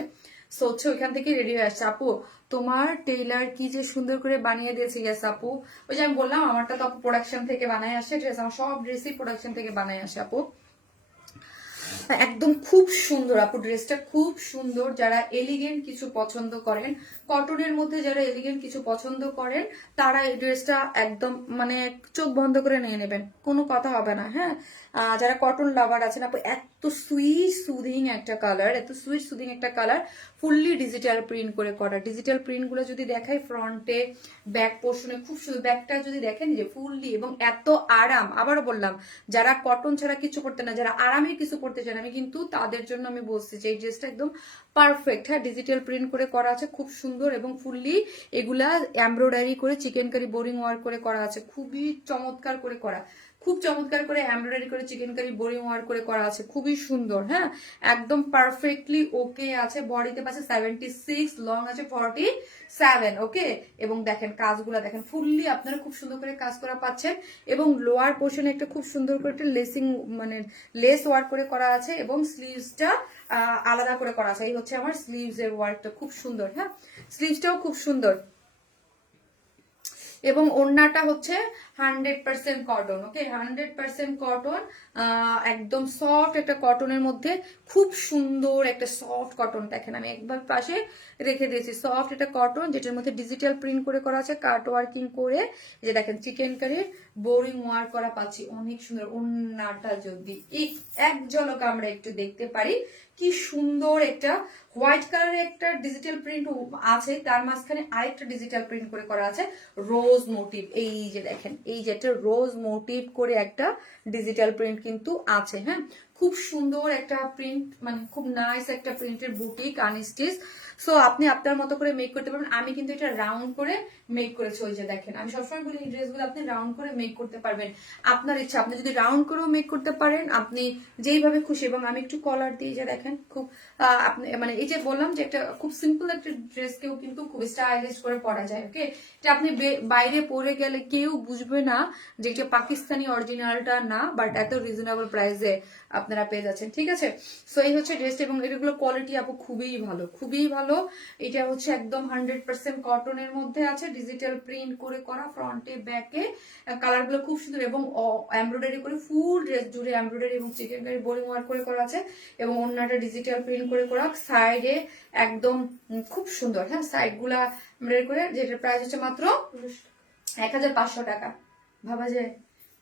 সো হচ্ছে ওইখান থেকে রেডি হয়ে আসছে। আপু তোমার টেইলার কি যে সুন্দর করে বানিয়ে দিয়েছে, গেছে আপু, ওই যে আমি বললাম আমারটা তো আপু প্রোডাকশন থেকে বানায় আসে ড্রেস, আমার সব ড্রেসই প্রোডাকশন থেকে বানায় আসে আপু, একদম খুব সুন্দর আপু, ড্রেসটা খুব সুন্দর। যারা এলিগেন্ট কিছু পছন্দ করেন, কটনের মধ্যে যারা এলিগেন্ট কিছু পছন্দ করেন, তারা এই ড্রেসটা একদম মানে চোখ বন্ধ করে নিয়ে নেবেন, কোনো কথা হবে না। যারা কটন লাভার আছেন আপু, এত সুইট সুদিং একটা কালার, এত সুইট সুদিং একটা কালার, ফুললি ডিজিটাল প্রিন্ট করে করা। ডিজিটাল প্রিন্ট গুলো যদি দেখাই ফ্রন্টে, ব্যাক পোর্শনে খুব সুন্দর, ব্যাকটা যদি দেখেন যে ফুললি, এবং এত আরাম। আবারও বললাম, যারা কটন ছাড়া কিছু পড়তে না, যারা আরামে কিছু পড়তে চান, আমি কিন্তু তাদের জন্য আমি বলছি যে এই ড্রেসটা একদম পারফেক্ট। ডিজিটাল প্রিন্ট করে করা আছে, খুব সুন্দর, এবং ফুললি এগুলা এমব্রয়ডারি করে চিকেন কারি বোরিং ওয়ার্ক করে করা আছে, খুবই চমৎকার করে করা, খুব চমৎকার করে এমব্রয়ডারি করে চিকেন কারি বোরিং ওয়ার্ক করে করা আছে, খুবই সুন্দর। একদম পারফেক্টলি ওকে আছে। বডিতে পাচ্ছে 76, লং আছে 47, ওকে। এবং দেখেন কাজগুলা দেখেন, ফুললি আপনারা খুব সুন্দর করে কাজ করা পাচ্ছেন, এবং লোয়ার পোর্শনে একটা খুব সুন্দর করে একটা লেসিং মানে লেস ওয়ার্ক করে করা আছে, এবং স্লিভসটা আলাদা করে করা আছে। এই হচ্ছে আমার স্লিভস এর ওয়ার্কটা, খুব সুন্দর। স্লিভসটাও খুব সুন্দর, এবং ওড়নাটা হচ্ছে 100% কটন, ওকে, 100% কটন, একদম সফট একটা কটনের মধ্যে, খুব সুন্দর একটা সফট কটন। দেখেন আমি একবার পাশে রেখে দিয়েছি, সফট একটা কটন, যেটার মধ্যে ডিজিটাল প্রিন্ট করে করা আছে, কাট ওয়ার্কিং করে, যে দেখেন চিকেন কারির বোরিং ওয়ার্ক করা পাচ্ছি, অনেক সুন্দর। ওড়নাটা যদি এক ঝলক আমরা একটু দেখতে পারি, কি সুন্দর একটা হোয়াইট কালারের একটা ডিজিটাল প্রিন্ট আছে, তার মাঝখানে আরেকটা ডিজিটাল প্রিন্ট করে করা আছে রোজ মোটিভ। এই যে দেখেন, এই যে একটা রোজ মোটিভ করে একটা ডিজিটাল প্রিন্ট কিন্তু আছে। খুব সুন্দর একটা প্রিন্ট, মানে খুব নাইস একটা প্রিন্টের বুটিক আনস্টিচ। সো আপনি আপনার মতো করে মেক করতে পারবেন। আমি কিন্তু এটা রাউন্ড করে মেক করেছি, ওই যে দেখেন, আমি সবসময় বলি এই ড্রেসগুলো আপনি রাউন্ড করে মেক করতে পারবেন, আপনার ইচ্ছা। আপনি যদি রাউন্ড করেও মেক করতে পারেন, আপনি যেইভাবে খুশি। এবং আমি একটু কলার দিয়ে, যে দেখেন, খুব আপনি মানে এই যে বললাম যে একটা খুব সিম্পল একটা ড্রেসকেও কিন্তু খুব স্টাইলিশ করে পরা যায়, ওকে। এটা আপনি বাইরে পরে গেলে কেউ বুঝবে না যে এটা পাকিস্তানি অরিজিনালটা না, বাট এত রিজনেবল প্রাইসে আপনারা পেয়ে যাচ্ছেন, ঠিক আছে। সো এই হচ্ছে ড্রেসটা, এবং এগুলো কোয়ালিটি আপু খুবই ভালো, খুবই ভালো। এটা হচ্ছে একদম 100% কটনের মধ্যে আছে, ডিজিটাল প্রিন্ট করে করা, ফ্রন্টে ব্যাকে কালারগুলো খুব সুন্দর, এবং এমব্রয়ডারি করে ফুল ড্রেস জুড়ে এমব্রয়ডারি এবং চিকেনকারি বোরিং ওয়ার্ক করে করা আছে, এবং অন্যটা ডিজিটাল প্রিন্ট করে করা, সাইডে একদম খুব সুন্দর। হ্যাঁ, সাইড গুলা এমব্রয়ডারি করে, যেটার প্রাইস হচ্ছে মাত্র 1500 টাকা। ভাবা যায়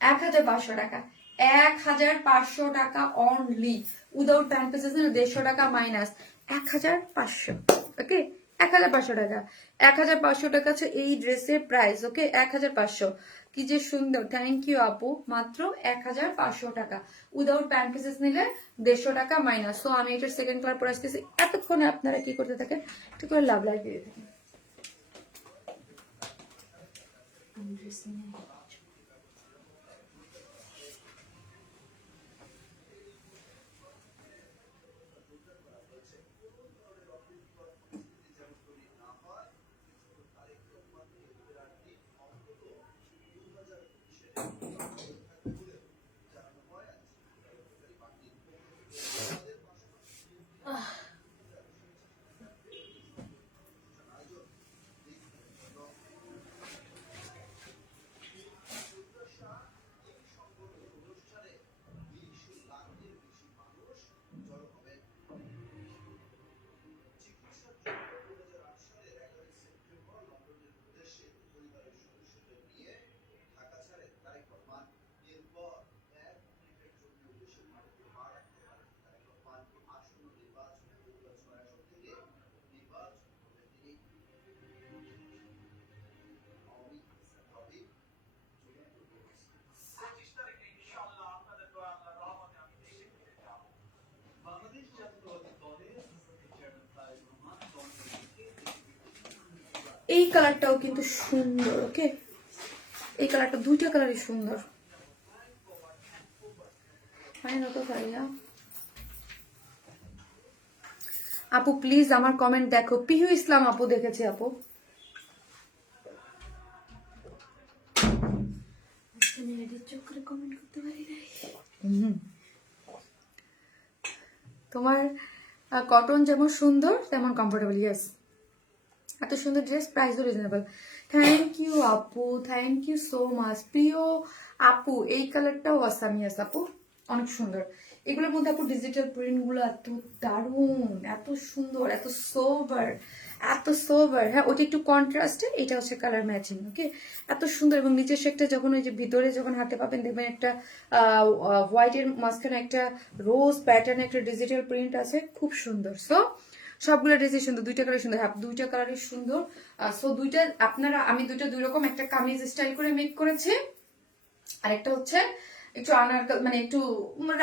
1500 টাকা, 1500 টাকা অনলি, উইদাউট প্যান্ট পিসেস, 150 টাকা মাইনাস 1500। ওকে, 1500 টাকা, 1500 টাকা আছে এই ড্রেসের প্রাইস। ওকে, 1500, কি যে সুন্দর। থ্যাংক ইউ আপু, মাত্র 1500 টাকা, উইদাউট প্যান্ট পিসেস নিলে 150 টাকা মাইনাস। তো আমি এটার সেকেন্ড কালার পরে আসতেছি। এতক্ষণে আপনারা কি করতে থাকেন, একটু করে লাভ লাইক দিয়ে থাকেন। এই কালারটাও কিন্তু সুন্দর। ওকে, এই কালারটা, দুইটা কালারই সুন্দর। আপু প্লিজ আমার কমেন্ট দেখো। পিহু ইসলাম আপু দেখেছে আপু। তোমার কটন যেমন সুন্দর তেমন কমফোর্টেবল। ইয়েস, এত সুন্দর ড্রেস, প্রাইসও রিজনেবল। থ্যাংক ইউ আপু, থ্যাংক ইউ সো মাচ। প্রিয় আপু, এই কালারটাও আসামিয়াস আপু, অনেক সুন্দর। এগুলোর মধ্যে আপু ডিজিটাল প্রিন্ট গুলো এত দারুণ, এত সুন্দর, এত সোবার, এত সোবার। হ্যাঁ, ওটা একটু কন্ট্রাস্টে, এটা হচ্ছে কালার ম্যাচিং। ওকে, এত সুন্দর। এবং নিচের শেকটা যখন ওই যে ভিতরে যখন হাতে পাবেন, দেখবেন একটা হোয়াইটের মাঝখানে একটা রোজ প্যাটার্ন, একটা ডিজিটাল প্রিন্ট আছে, খুব সুন্দর। সো সবগুলো ড্রেসই সুন্দর, দুইটা কালার সুন্দর। হ্যাঁ, দুইটা কালারই সুন্দর। সো দুইটা আপনারা, আমি দুইটা দুই রকম, একটা কামিজ স্টাইল করে মেক করেছি, আর একটা হচ্ছে একটু আনারকলি, মানে একটু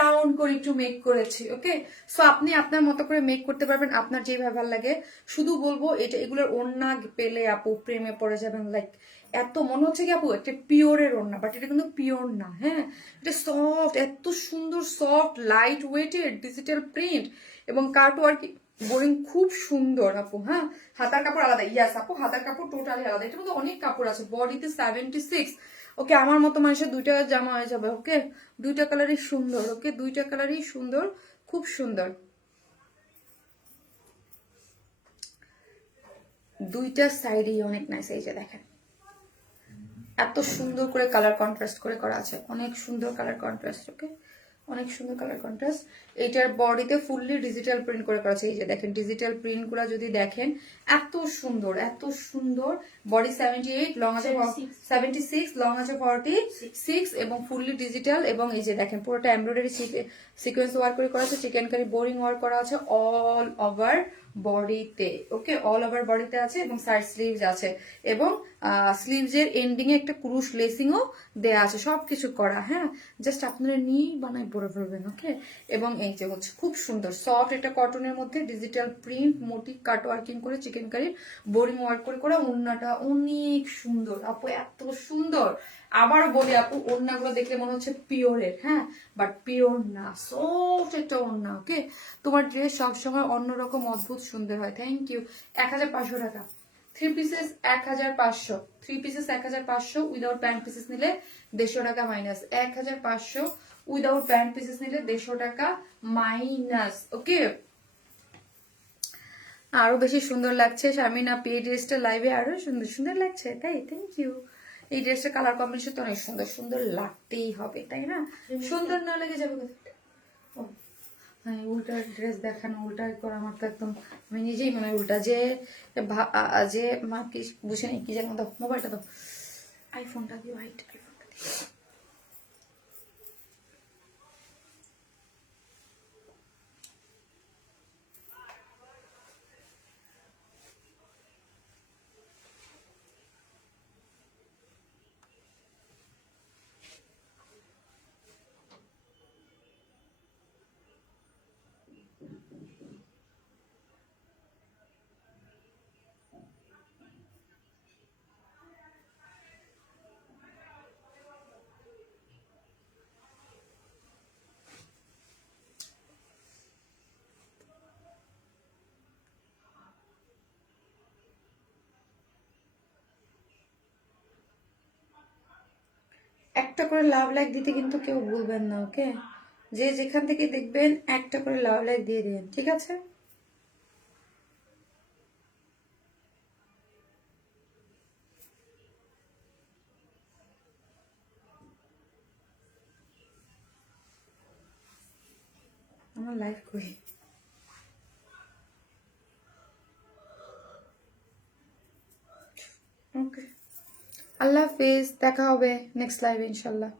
রাউন্ড করে একটু মেক করেছি। ওকে, সো আপনি আপনার মতো করে মেক করতে পারবেন, আপনার যেভাবে ভালো লাগে। শুধু বলবো, এটা এগুলোর ওড়না পেলে আপু প্রেমে পড়ে যাবেন। লাইক এত মনে হচ্ছে কি আপু একটা পিওরের ওড়না, বাট এটা কিন্তু পিওর না। হ্যাঁ, এটা সফট, এত সুন্দর soft, light weighted, digital print এবং কাট ওয়ার্ক বোরিং, খুব সুন্দর আপু। হ্যাঁ, হাতার কাপড় আলাদা। ইয়াস আপু, হাতার কাপড় টোটালি আলাদা। এটার মধ্যে অনেক কাপড় আছে, বডিতে 76। ওকে, আমার মতো মানুষের দুইটা জামা হয়ে যাবে। ওকে, দুইটা কালারই সুন্দর। ওকে, দুইটা কালারই সুন্দর, খুব সুন্দর। দুইটা সাইডেই অনেক নাইস। এই যে দেখেন, এত সুন্দর করে কালার কন্ট্রাস্ট করে করা আছে, অনেক সুন্দর কালার কন্ট্রাস্ট। ওকে, অনেক সুন্দর কালার কন্ট্রাস্ট। এইটার বডিতে ফুললি ডিজিটাল প্রিন্ট করে করা আছে। এই যে দেখেন, ডিজিটাল প্রিন্ট গুলা যদি দেখেন, এত সুন্দর, এত সুন্দর। বডি 78, লং আছে 76, লং আছে 46, এবং ফুললি ডিজিটাল। এবং এই যে দেখেন, পুরোটা এমব্রয়ডারি সিকোয়েন্স ওয়ার্ক করে করা আছে, চিকেন কারি বোরিং ওয়ার্ক করা আছে অল ওভার বডিতে। ওকে, অল ওভার বডিতে আছে, এবং সাইড স্লিভস আছে, এবং স্লিভস এর এন্ডিং এ একটা ক্রুশ লেসিংও দেয়া আছে, সবকিছু করা। হ্যাঁ, জাস্ট আপনারা নিয়ে বানাই পরে ফেলবেন। ওকে, এবং এই যে হচ্ছে খুব সুন্দর সফট, এটা কটনের মধ্যে ডিজিটাল প্রিন্ট, মোটি কাট ওয়ার্কিং করে, চিকেন কারি বোরিং ওয়ার্ক করে করা। ওড়নাটা অনেক সুন্দর আপু, এত সুন্দর। আবার বলি আপু, ওড়নাগুলো দেখলে মনে হচ্ছে পিওরের। হ্যাঁ, বাট পিওর না, সফট একটা ওড়না। ওকে, তোমার ড্রেস সবসময় অন্যরকম অদ্ভুত সুন্দর হয়। Thank you. 1500 টাকা, three pieces 1500, three pieces 1500, without pant pieces নিলে 150 টাকা মাইনাস। 1500 উইদাউট প্যান্ট পিসেস নিলে 150 টাকা মাইনাস। ওকে, আরো বেশি সুন্দর লাগছে শারমিন আপনি এই ড্রেসটা লাইভে আরো সুন্দর সুন্দর লাগছে, তাই থ্যাংক ইউ। এই ড্রেসটার কালার কম্বিনেশন তো অনেক সুন্দর, সুন্দর লাগতেই হবে তাই না, সুন্দর না লেগে যাবে কোথায়? ও হ্যাঁ, উল্টা ড্রেস দেখানো, উল্টা করা আমার তো একদম, আমি নিজেই মনে হয় উল্টা যে যে মা কি বুঝে নেই, কি জানো, দাও মোবাইলটা দাও, আইফোনটা দিও, আইফোনটা দিও। একটা করে লাভ লাইক দিতে কিন্তু কেউ ভুলবেন না, ওকে? যে যেখান থেকে দেখবেন একটা করে লাভ লাইক দিয়ে দিন, ঠিক আছে? আমার লাইফ করি। ওকে, আল্লাহ হাফিজ, দেখা হবে নেক্সট লাইভে ইনশাল্লাহ।